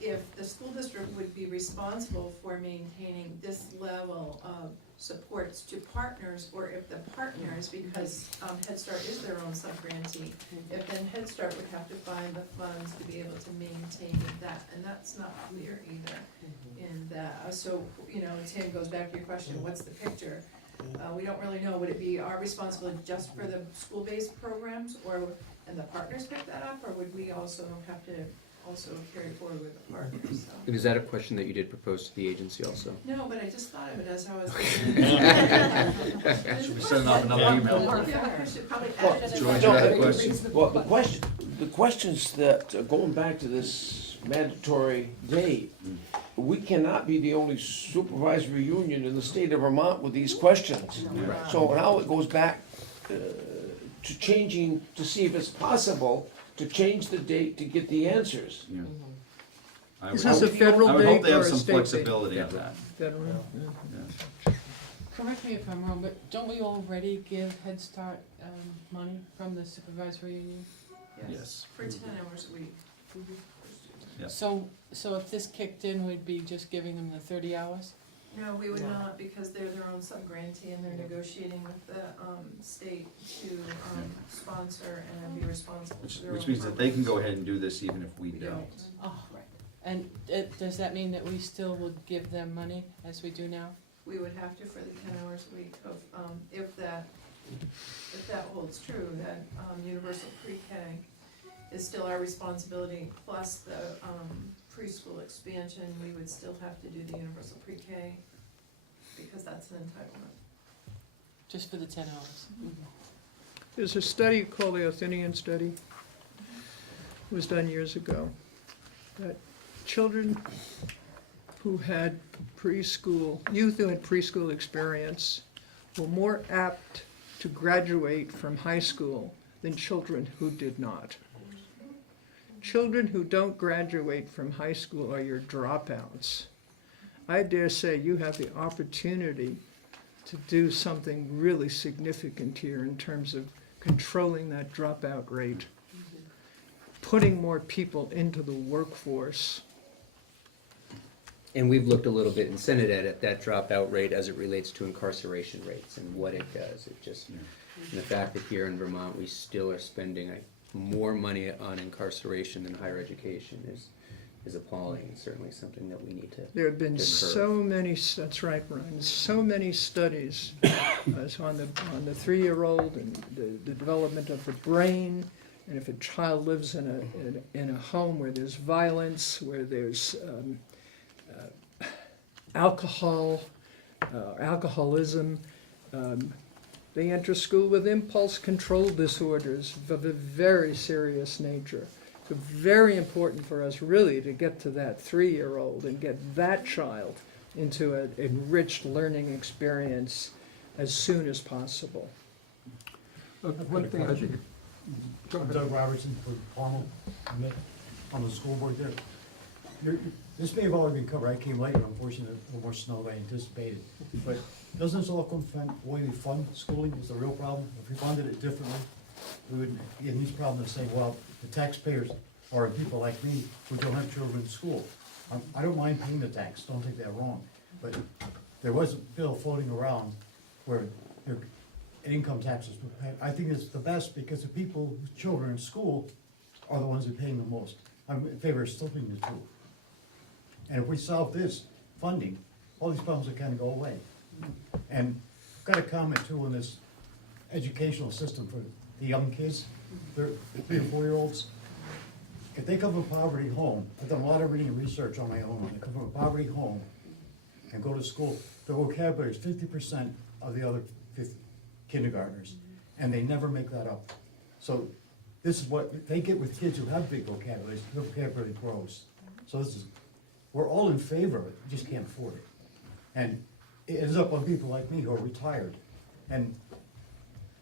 if the school district would be responsible for maintaining this level of supports to partners, or if the partners, because Head Start is their own sub-grantee, if then Head Start would have to find the funds to be able to maintain that, and that's not clear either in that. So, Tim, goes back to your question, what's the picture? We don't really know. Would it be our responsibility just for the school-based programs, and the partners pick that up, or would we also have to carry forward with the partners? So. And is that a question that you did propose to the agency also? No, but I just thought of it as I was thinking. Should we send out another email? Yeah, we should probably add it. George, you had a question? Well, the questions that, going back to this mandatory date, we cannot be the only supervisory union in the state of Vermont with these questions. So now it goes back to changing, to see if it's possible to change the date to get the answers. Yeah. I Is would this a hope- federal I would hope date they or have a some state date? flexibility on that. Federal? Yeah. Correct me if I'm wrong, but don't we already give Head Start money from the supervisory union? Yes. For 10 hours a week. Yeah. So if this kicked in, we'd be just giving them the 30 hours? No, we would not, because they're their own sub-grantee and they're negotiating with the state to sponsor and be responsible for their own Which means that they can go programs. ahead and do this even if we don't. Oh, right. And does that mean that we still would give them money as we do now? We would have to for the 10 hours a week of, if that holds true, that universal pre-K is still our responsibility, plus the preschool expansion, we would still have to do the universal pre-K, because that's an entitlement. Just for the 10 hours? There's a study called the Athenian Study. It was done years ago. That children who had youth who had preschool experience were more apt to graduate from high school than children who did not. Children who don't graduate from high school are your dropouts. I dare say you have the opportunity to do something really significant here in terms of controlling that dropout rate, putting more people into the workforce. And we've looked a little bit in Senate Ed at that dropout rate as it relates to incarceration rates and what it does. It just, and the fact that here in Vermont, we still are spending more money on incarceration than higher education is appalling, and certainly something that we need to. There have been to curb. so many, that's right, Brian, so many studies on the 3-year-old and the development of the brain, and if a child lives in a home where there's violence, where there's alcoholism, they enter school with impulse control disorders of a very serious nature. So very important for us really to get to that 3-year-old and get that child into an enriched learning experience as soon as possible. One thing I think, go ahead. Doug Robertson for Palmer, on the school board there. this may have already been covered, I came late, unfortunately, a little more snow than I anticipated. But doesn't this all come from the way we fund schooling is the real problem? If we funded it differently, we wouldn't get these problems and say, well, the taxpayers are people like me who don't have children in school. I don't mind paying the tax, don't take that wrong, but there was a bill floating around where their income taxes were paid. I think it's the best because the people whose children are in school are the ones who are paying the most. I'm in favor of splitting the two. And if we solve this funding, all these problems will kind of go away. And I've got a comment too on this educational system for the young kids, the 3 and 4 year olds. If they come from a poverty home, I've done a lot of reading and research on my own, when they come from a poverty home and go to school, their vocabulary is 50% of the other kindergartners, and they never make that up. So this is what they get with kids who have big vocabularies, their vocabulary grows. So this is, we're all in favor of it, we just can't afford it. And it ends up on people like me who are retired. And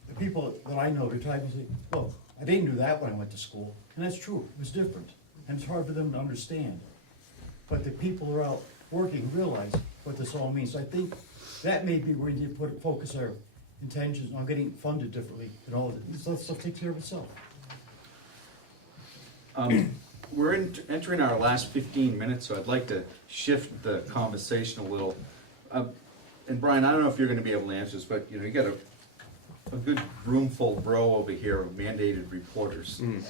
the people that I know retired and say, well, I didn't do that when I went to school. And that's true, it was different. And it's hard for them to understand. But the people who are out working realize what this all means. So I think that may be where you need to focus our intentions on getting funded differently and all of it. This stuff takes care of itself. We're entering our last 15 minutes, so I'd like to shift the conversation a little. And Brian, I don't know if you're gonna be able to answer this, but you know, you got a good room full row over here of mandated reporters. And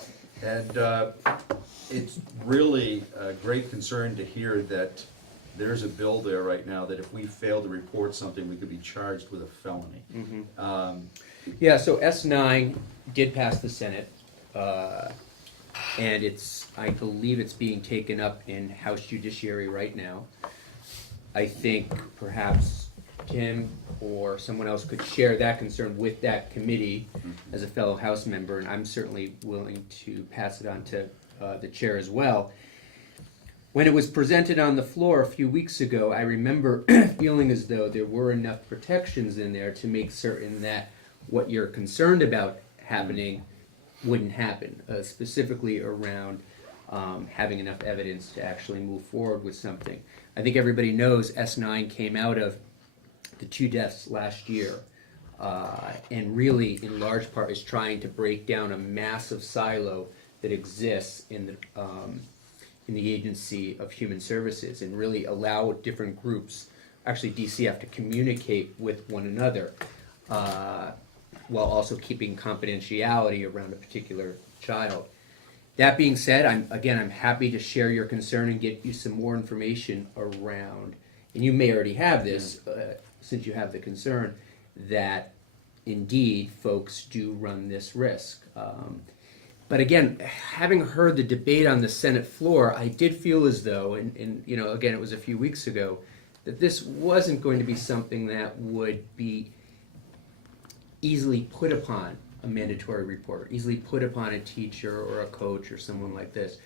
it's really a great concern to hear that there's a bill there right now that if we fail to report something, we could be charged with a felony. Yeah, so S9 did pass the Senate, and I believe it's being taken up in House Judiciary right now. I think perhaps Tim or someone else could share that concern with that committee as a fellow House member, and I'm certainly willing to pass it on to the chair as well. When it was presented on the floor a few weeks ago, I remember feeling as though there were enough protections in there to make certain that what you're concerned about happening wouldn't happen, specifically around having enough evidence to actually move forward with something. I think everybody knows S9 came out of the 2 deaths last year, and really, in large part, is trying to break down a massive silo that exists in the Agency of Human Services and really allow different groups, actually DCF, to communicate with one another while also keeping confidentiality around a particular child. That being said, I'm happy to share your concern and get you some more information around, and you may already have this since you have the concern, that indeed folks do run this risk. But again, having heard the debate on the Senate floor, I did feel as though, and you know, again, it was a few weeks ago, that this wasn't going to be something that would be easily put upon a mandatory reporter, easily put upon a teacher or a coach or someone like this.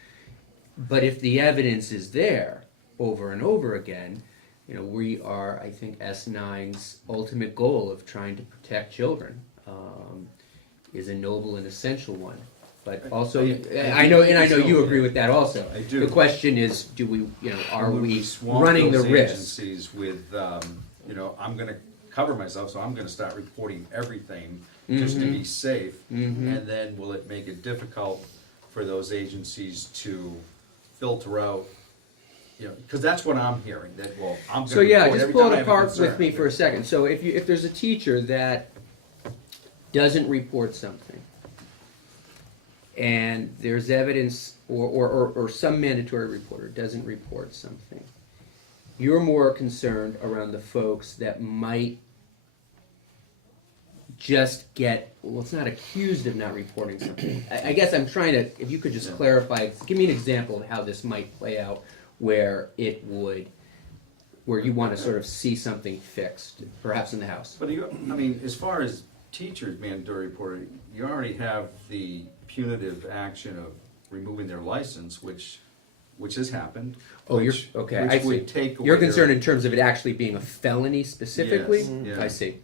But if the evidence is there over and over again, you know, we are, I think, S9's ultimate goal of trying to protect children is a noble and essential one. But also, I know you agree with that also. I do. The question is, do we, you know, are we swamp running the those risk? agencies with, you know, I'm gonna cover myself, so I'm gonna start reporting everything just to be safe. And then will it make it difficult for those agencies to filter out, you know, because that's what I'm hearing, that, well, I'm gonna So yeah, report just every pull time I it have a apart concern. with me for a second. So if there's a teacher that doesn't report something, and there's evidence, or some mandatory reporter doesn't report something, you're more concerned around the folks that might just get, well, it's not accused of not reporting something. I guess I'm trying to, if you could just clarify, give me an example of how this might play out where it would, where you want to sort of see something fixed, perhaps in the House. But you, I mean, as far as teachers mandatory reporting, you already have the punitive action of removing their license, which has happened. Oh, which I see. would take away You're concerned their- in terms of it actually being a felony specifically? Yes, yeah. I see.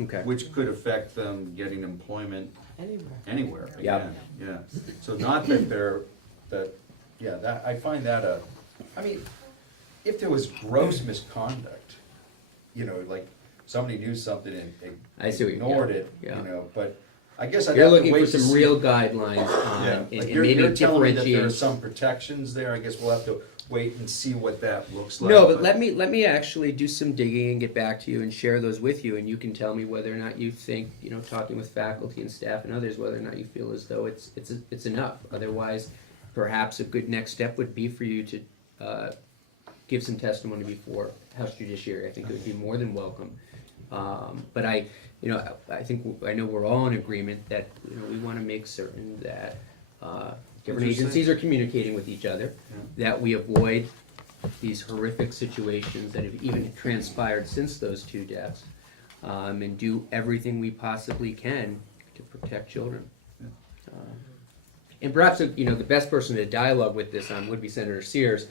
Okay. Which could affect them getting employment anywhere. Yep. Again, yeah. So not that they're, I find that a I mean, if there was gross misconduct, you know, like somebody knew something and I see what you- ignored yeah, it, yeah. you know, but I guess I'd You're have to looking wait for to some see. real guidelines on, Yeah, and like and you're maybe telling me that there are differentiate. some protections there, I guess we'll have to wait and see what that looks like. No, but let me actually do some digging and get back to you and share those with you, and you can tell me whether or not you think, you know, talking with faculty and staff and others, whether or not you feel as though it's enough. Otherwise, perhaps a good next step would be for you to give some testimony before House Judiciary. I think it would be more than welcome. But I think I know we're all in agreement that, you know, we want to make certain that different agencies are communicating with each other, that we avoid these horrific situations that have even transpired since those 2 deaths, and do everything we possibly can to protect children. And perhaps, you know, the best person to dialogue with this on would be Senator Sears.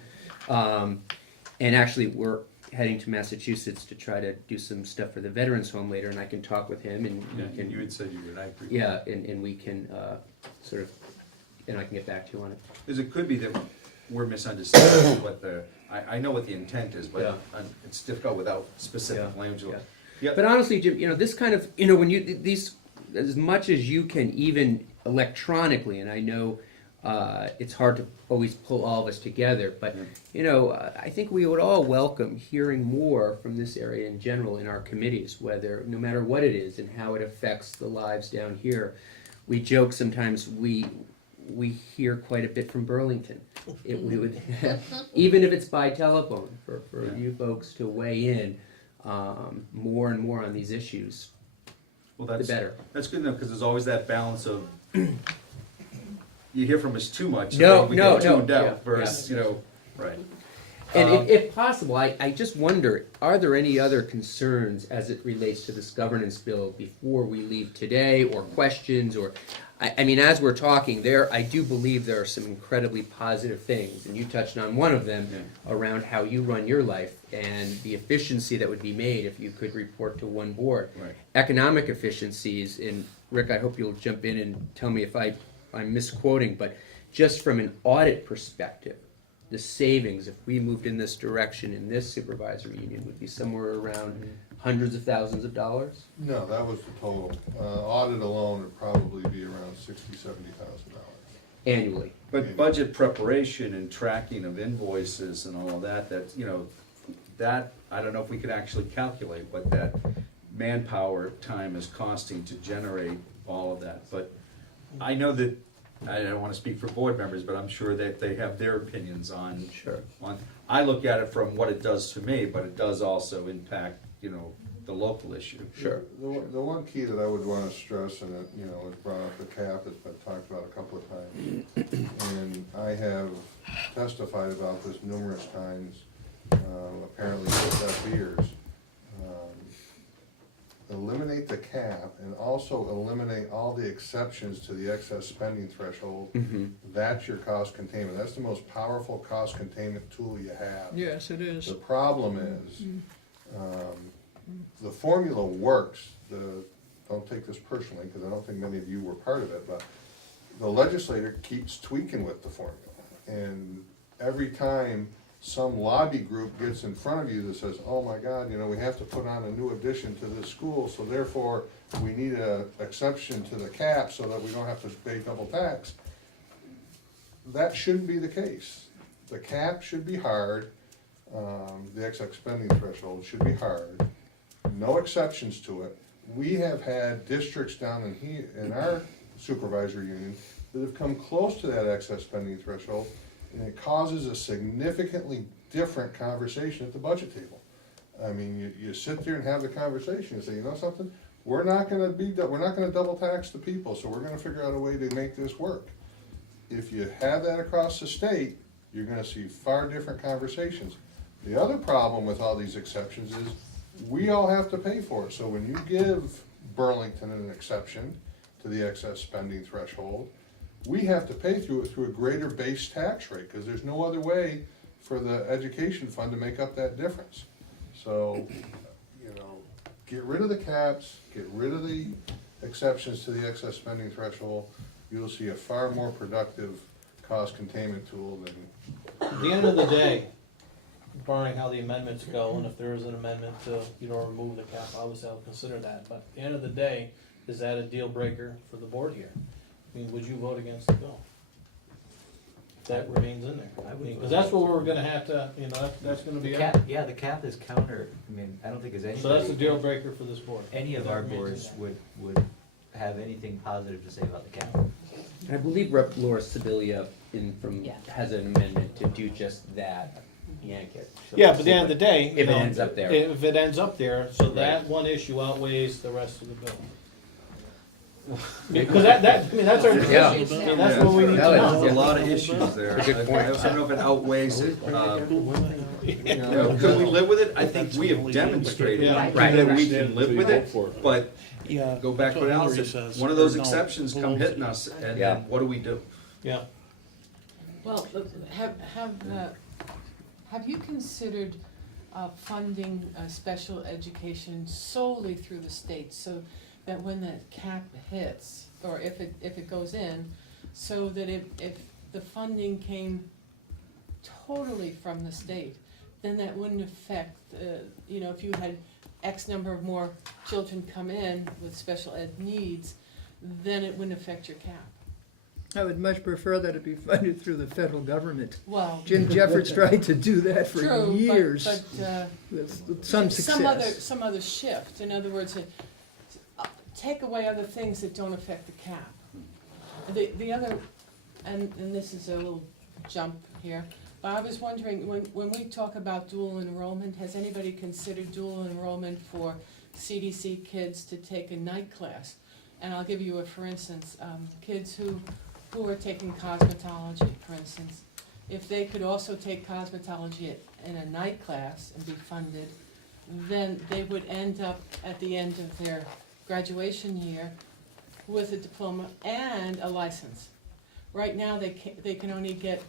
And actually, we're heading to Massachusetts to try to do some stuff for the Veterans Home later, and I can talk with him, and we can. You had said you would, I agree. Yeah, and we can sort of, and I can get back to you on it. Because it could be that we're misunderstanding what I know what the intent is, but it's difficult without specific language. Yeah. But honestly, Jim, you know, this kind of, you know, when you, these, as much as you can even electronically, and I know it's hard to always pull all of us together, but, you know, I think we would all welcome hearing more from this area in general in our committees, whether, no matter what it is and how it affects the lives down here. We joke sometimes we hear quite a bit from Burlington. We would, even if it's by telephone, for you folks to weigh in more and more on these issues, Well, the better. That's good enough, because there's always that balance of, you hear from us too much, No, so we no, get no, tuned out, yeah, versus, you know, right. And if possible, I just wonder, are there any other concerns as it relates to this governance bill before we leave today, or questions, or, I mean, as we're talking, I do believe there are some incredibly positive things, and you touched on one of them around how you run your life and the efficiency that would be made if you could report to one board. Right. Economic efficiencies, and Rick, I hope you'll jump in and tell me if I'm misquoting, but just from an audit perspective, the savings, if we moved in this direction in this supervisory union, would be somewhere around hundreds of thousands of dollars? No, that was the total. Audit alone would probably be around $60,000-$70,000. Annually. But budget preparation and tracking of invoices and all of that, you know, that, I don't know if we could actually calculate what that manpower time is costing to generate all of that. But I know that, I don't want to speak for board members, but I'm sure that they have their opinions on. Sure. I look at it from what it does to me, but it does also impact, you know, the local issue. Sure. The one key that I would want to stress, and it, you know, was brought up, the cap has been talked about a couple of times, and I have testified about this numerous times, apparently with our peers. Eliminate the cap and also eliminate all the exceptions to the excess spending threshold. That's your cost containment. That's the most powerful cost containment tool you have. Yes, it is. The problem is, the formula works. Don't take this personally, because I don't think many of you were part of it, but the legislator keeps tweaking with the formula. And every time some lobby group gets in front of you that says, oh my God, you know, we have to put on a new addition to this school, so therefore we need an exception to the cap so that we don't have to pay double tax. That shouldn't be the case. The cap should be hard, the excess spending threshold should be hard, no exceptions to it. We have had districts down in here, in our supervisory union, that have come close to that excess spending threshold, and it causes a significantly different conversation at the budget table. I mean, you sit there and have the conversation and say, you know something, we're not gonna double tax the people, so we're gonna figure out a way to make this work. If you have that across the state, you're gonna see far different conversations. The other problem with all these exceptions is we all have to pay for it. So when you give Burlington an exception to the excess spending threshold, we have to pay through a greater base tax rate, because there's no other way for the education fund to make up that difference. So, you know, get rid of the caps, get rid of the exceptions to the excess spending threshold. You'll see a far more productive cost containment tool than At the end of the day, barring how the amendments go, and if there is an amendment to, remove the cap, obviously I'll consider that, but at the end of the day, is that a deal breaker for the board here? I mean, would you vote against the bill? If that remains in there? I would Because vote that's what we're gonna have to, that's gonna be. The cap, yeah, the cap is counter, I mean, I don't think there's anybody. So that's a deal breaker for this board. Any of That our remains in boards there. would have anything positive to say about the cap. And I believe Rep. Laura Sibilia Yeah. has an amendment to do just that, yank it. So Yeah, but at the end of the day. If it ends up there. If it ends up there, so that Right. one issue outweighs the rest of the bill. Because that's our decision, Yeah. I mean, that's what we need to Valid. know. There's a lot of issues there. That's a good point. I don't know if it outweighs it. Could we live with it? I think we have demonstrated Yeah. that we can live with it, but Yeah. go back to what Alan said. One of those exceptions come hitting us, and Yeah. then what do we do? Yeah. Well, have you considered funding special education solely through the state, so that when the cap hits, or if it goes in, so that if the funding came totally from the state, then that wouldn't affect, if you had X number of more children come in with special ed needs, then it wouldn't affect your cap. I would much prefer that it be funded through the federal government. Well, Jim Jeffords tried to do that for true, years, but with some success. Some other shift. In other words, take away other things that don't affect the cap. The other, and this is a little jump here, but I was wondering, when we talk about dual enrollment, has anybody considered dual enrollment for CDC kids to take a night class? And I'll give you a for instance, kids who are taking cosmetology, for instance. If they could also take cosmetology in a night class and be funded, then they would end up at the end of their graduation year with a diploma and a license. Right now, they can only get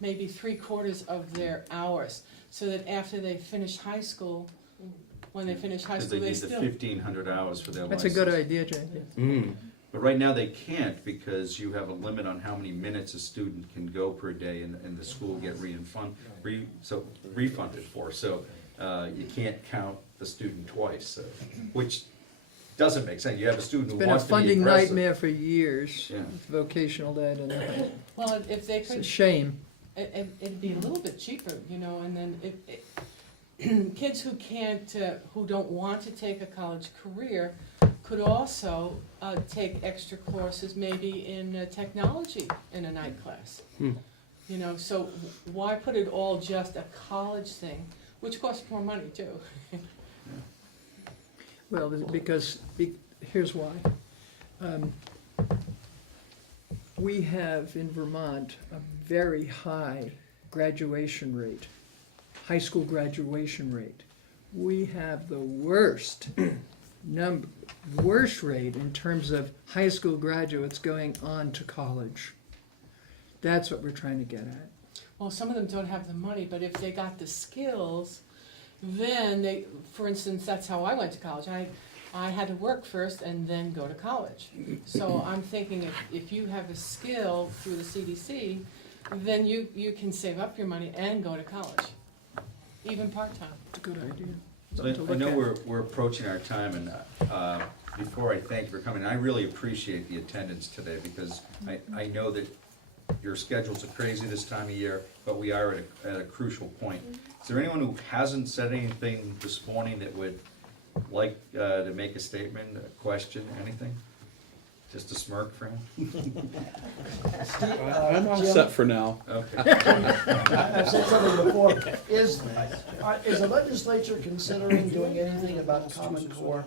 maybe 3/4 of their hours, so that after they finish high school, when they finish high Because school, they they need the still. 1,500 hours for their That's license. a good idea, Jane. Mm. But right now they can't because you have a limit on how many minutes a student can go per day and the school get refunded for. So you can't count the student twice, so, which doesn't make sense. You have a student It's who been a wants to be funding aggressive. nightmare for years, Yeah. with vocational ed, and Well, if they it's a could, shame. it'd be a little bit cheaper, and then kids who can't, who don't want to take a college career could also take extra courses, maybe in technology in a night class. So why put it all just a college thing, which costs more money too? Well, because, here's why. We have in Vermont a very high graduation rate, high school graduation rate. We have the worst rate in terms of high school graduates going on to college. That's what we're trying to get at. Well, some of them don't have the money, but if they got the skills, then they, for instance, that's how I went to college. I had to work first and then go to college. So I'm thinking if you have a skill through the CDC, then you can save up your money and go to college, even part-time. It's a good idea. So Something to I look know at. we're approaching our time, and before I thank you for coming, I really appreciate the attendance today, because I know that your schedules are crazy this time of year, but we are at a crucial point. Is there anyone who hasn't said anything this morning that would like to make a statement, a question, anything? Just a smirk for him? I'm all set for now. Okay. I've said something before, is the legislature considering doing anything about Common Core?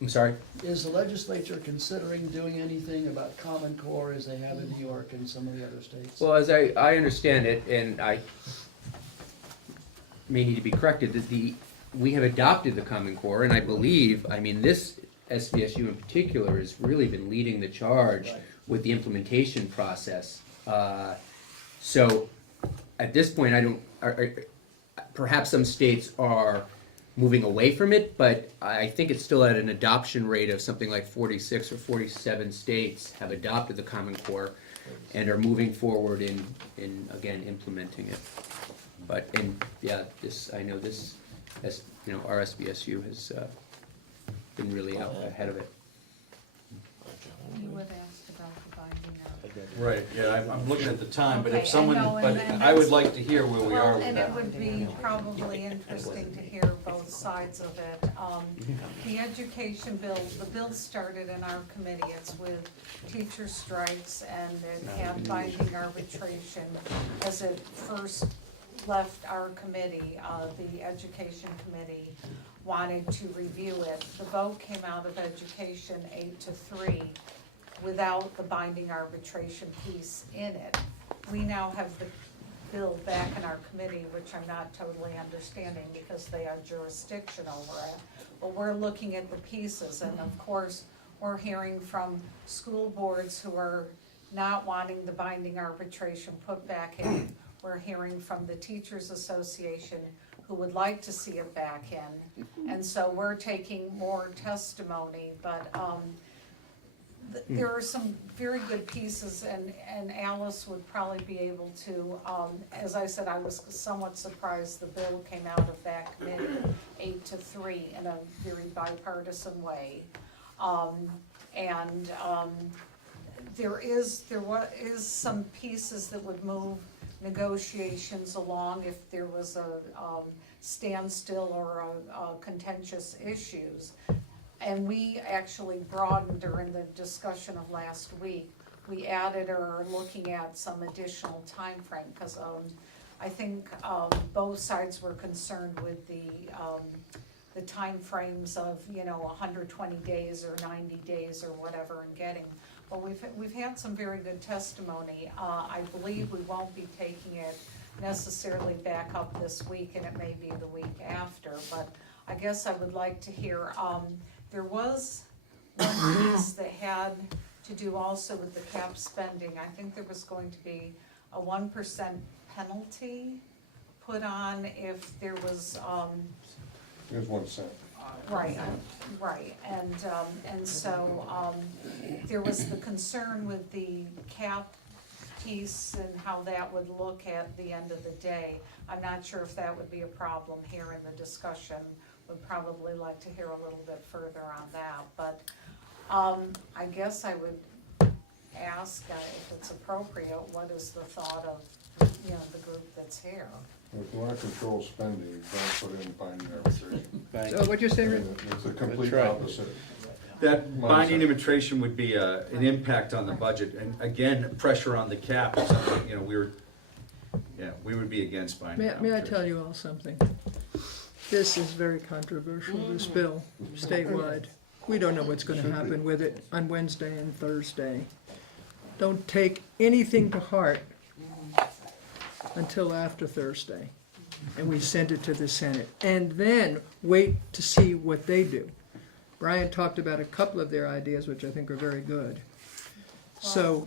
I'm sorry? Is the legislature considering doing anything about Common Core as they have in New York and some of the other states? Well, as I understand it, and I may need to be corrected, that we have adopted the Common Core, and I believe, this SVSU in particular has really been leading the charge with the implementation process. So at this point, perhaps some states are moving away from it, but I think it's still at an adoption rate of something like 46 or 47 states have adopted the Common Core. and are moving forward in again, implementing it. But, and, yeah, this, I know this, as, you know, our SVSU has been really out ahead of it. You would ask about the binding out. Right, yeah, I'm looking at the time, but Okay, if someone, I know, but and I would that's- like to hear where we are Well, with and that. it would be probably interesting to hear both sides of it. The education bill, the bill started in our committee, it's with teacher strikes, and it had binding arbitration. As it first left our committee, the education committee wanted to review it. The vote came out of education 8-3 without the binding arbitration piece in it. We now have the bill back in our committee, which I'm not totally understanding because they have jurisdiction over it. But we're looking at the pieces, and of course, we're hearing from school boards who are not wanting the binding arbitration put back in. We're hearing from the Teachers Association who would like to see it back in. And so we're taking more testimony, but there are some very good pieces, and Alice would probably be able to, as I said, I was somewhat surprised the bill came out of that committee 8-3 in a very bipartisan way. There is some pieces that would move negotiations along if there was a standstill or a contentious issues. And we actually broadened during the discussion of last week. We added or are looking at some additional time frame, because I think both sides were concerned with the time frames of, 120 days or 90 days or whatever in getting. But we've had some very good testimony. I believe we won't be taking it necessarily back up this week, and it may be the week after, but I guess I would like to hear, there was one piece that had to do also with the cap spending. I think there was going to be a 1% penalty put on if there was, There's 1 cent. right, and so, there was the concern with the cap piece and how that would look at the end of the day. I'm not sure if that would be a problem here in the discussion. Would probably like to hear a little bit further on that, but I guess I would ask if it's appropriate, what is the thought of, the group that's here? If you wanna control spending, don't put in binding arbitration. So what'd you say, Rick? It's a complete That's right. opposite. That binding arbitration would be an impact on the budget, and again, pressure on the cap, or something, we would be against binding May arbitration. I tell you all something? This is very controversial, this bill, statewide. We don't know what's gonna happen with it on Wednesday and Thursday. Don't take anything to heart until after Thursday. And we send it to the Senate. And then wait to see what they do. Brian talked about a couple of their ideas, which I think are very good. So,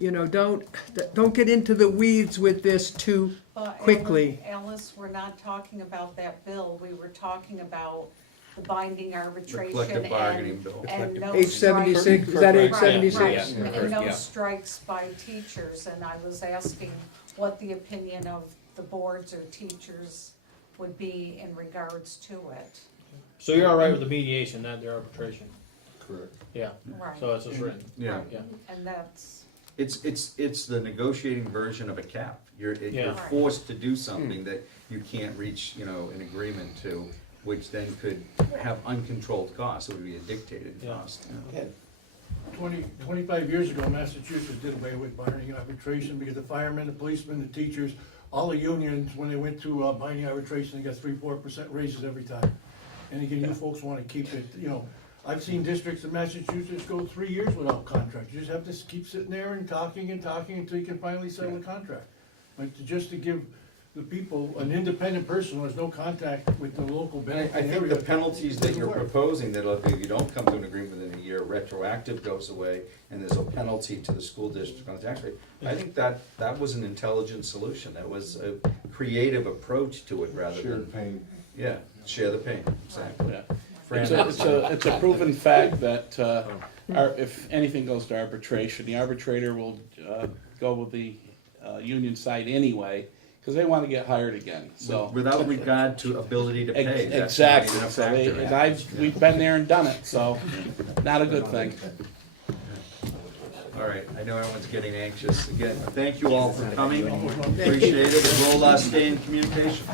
don't get into the weeds with this too But quickly. Alice, we're not talking about that bill, we were talking about the binding arbitration collective bargaining bill. and no H strikes. 76, is that H Right, 76? right, and no Yeah. strikes by teachers, and I was asking what the opinion of the boards or teachers would be in regards to it. So you're all right with the mediation, not the arbitration? Correct. Yeah, Right, so that's what's written. Yeah. Yeah. and that's, It's the negotiating version of a cap. You're Yeah. forced to do something that you can't reach, an agreement to, which then could have uncontrolled costs. It would be a dictated Yeah. cost. 25 years ago, Massachusetts did away with binding arbitration because the firemen, the policemen, the teachers, all the unions, when they went to binding arbitration, they got 3-4% raises every time. And again, you folks wanna keep it, I've seen districts in Massachusetts go 3 years without contracts. You just have to keep sitting there and talking until you can finally settle the contract. But just to give the people, an independent person who has no contact with the local I bank think area. the penalties that you're doesn't work. proposing, that if you don't come to an agreement within a year, retroactive goes away, and there's a penalty to the school district on the tax rate. I think that was an intelligent solution. That was a creative approach to it rather Shared than, pain. share the pain, exactly. Yeah. It's a proven fact that, if anything goes to arbitration, the arbitrator will, go with the, union side anyway, because they want to get hired again, so. Without regard to ability to pay. that's not Exactly, even a so they, factor. and we've been there and done it, so, not a good thing. All right, I know everyone's getting anxious. Again, thank you all for coming. Appreciate it. We'll stay in communication.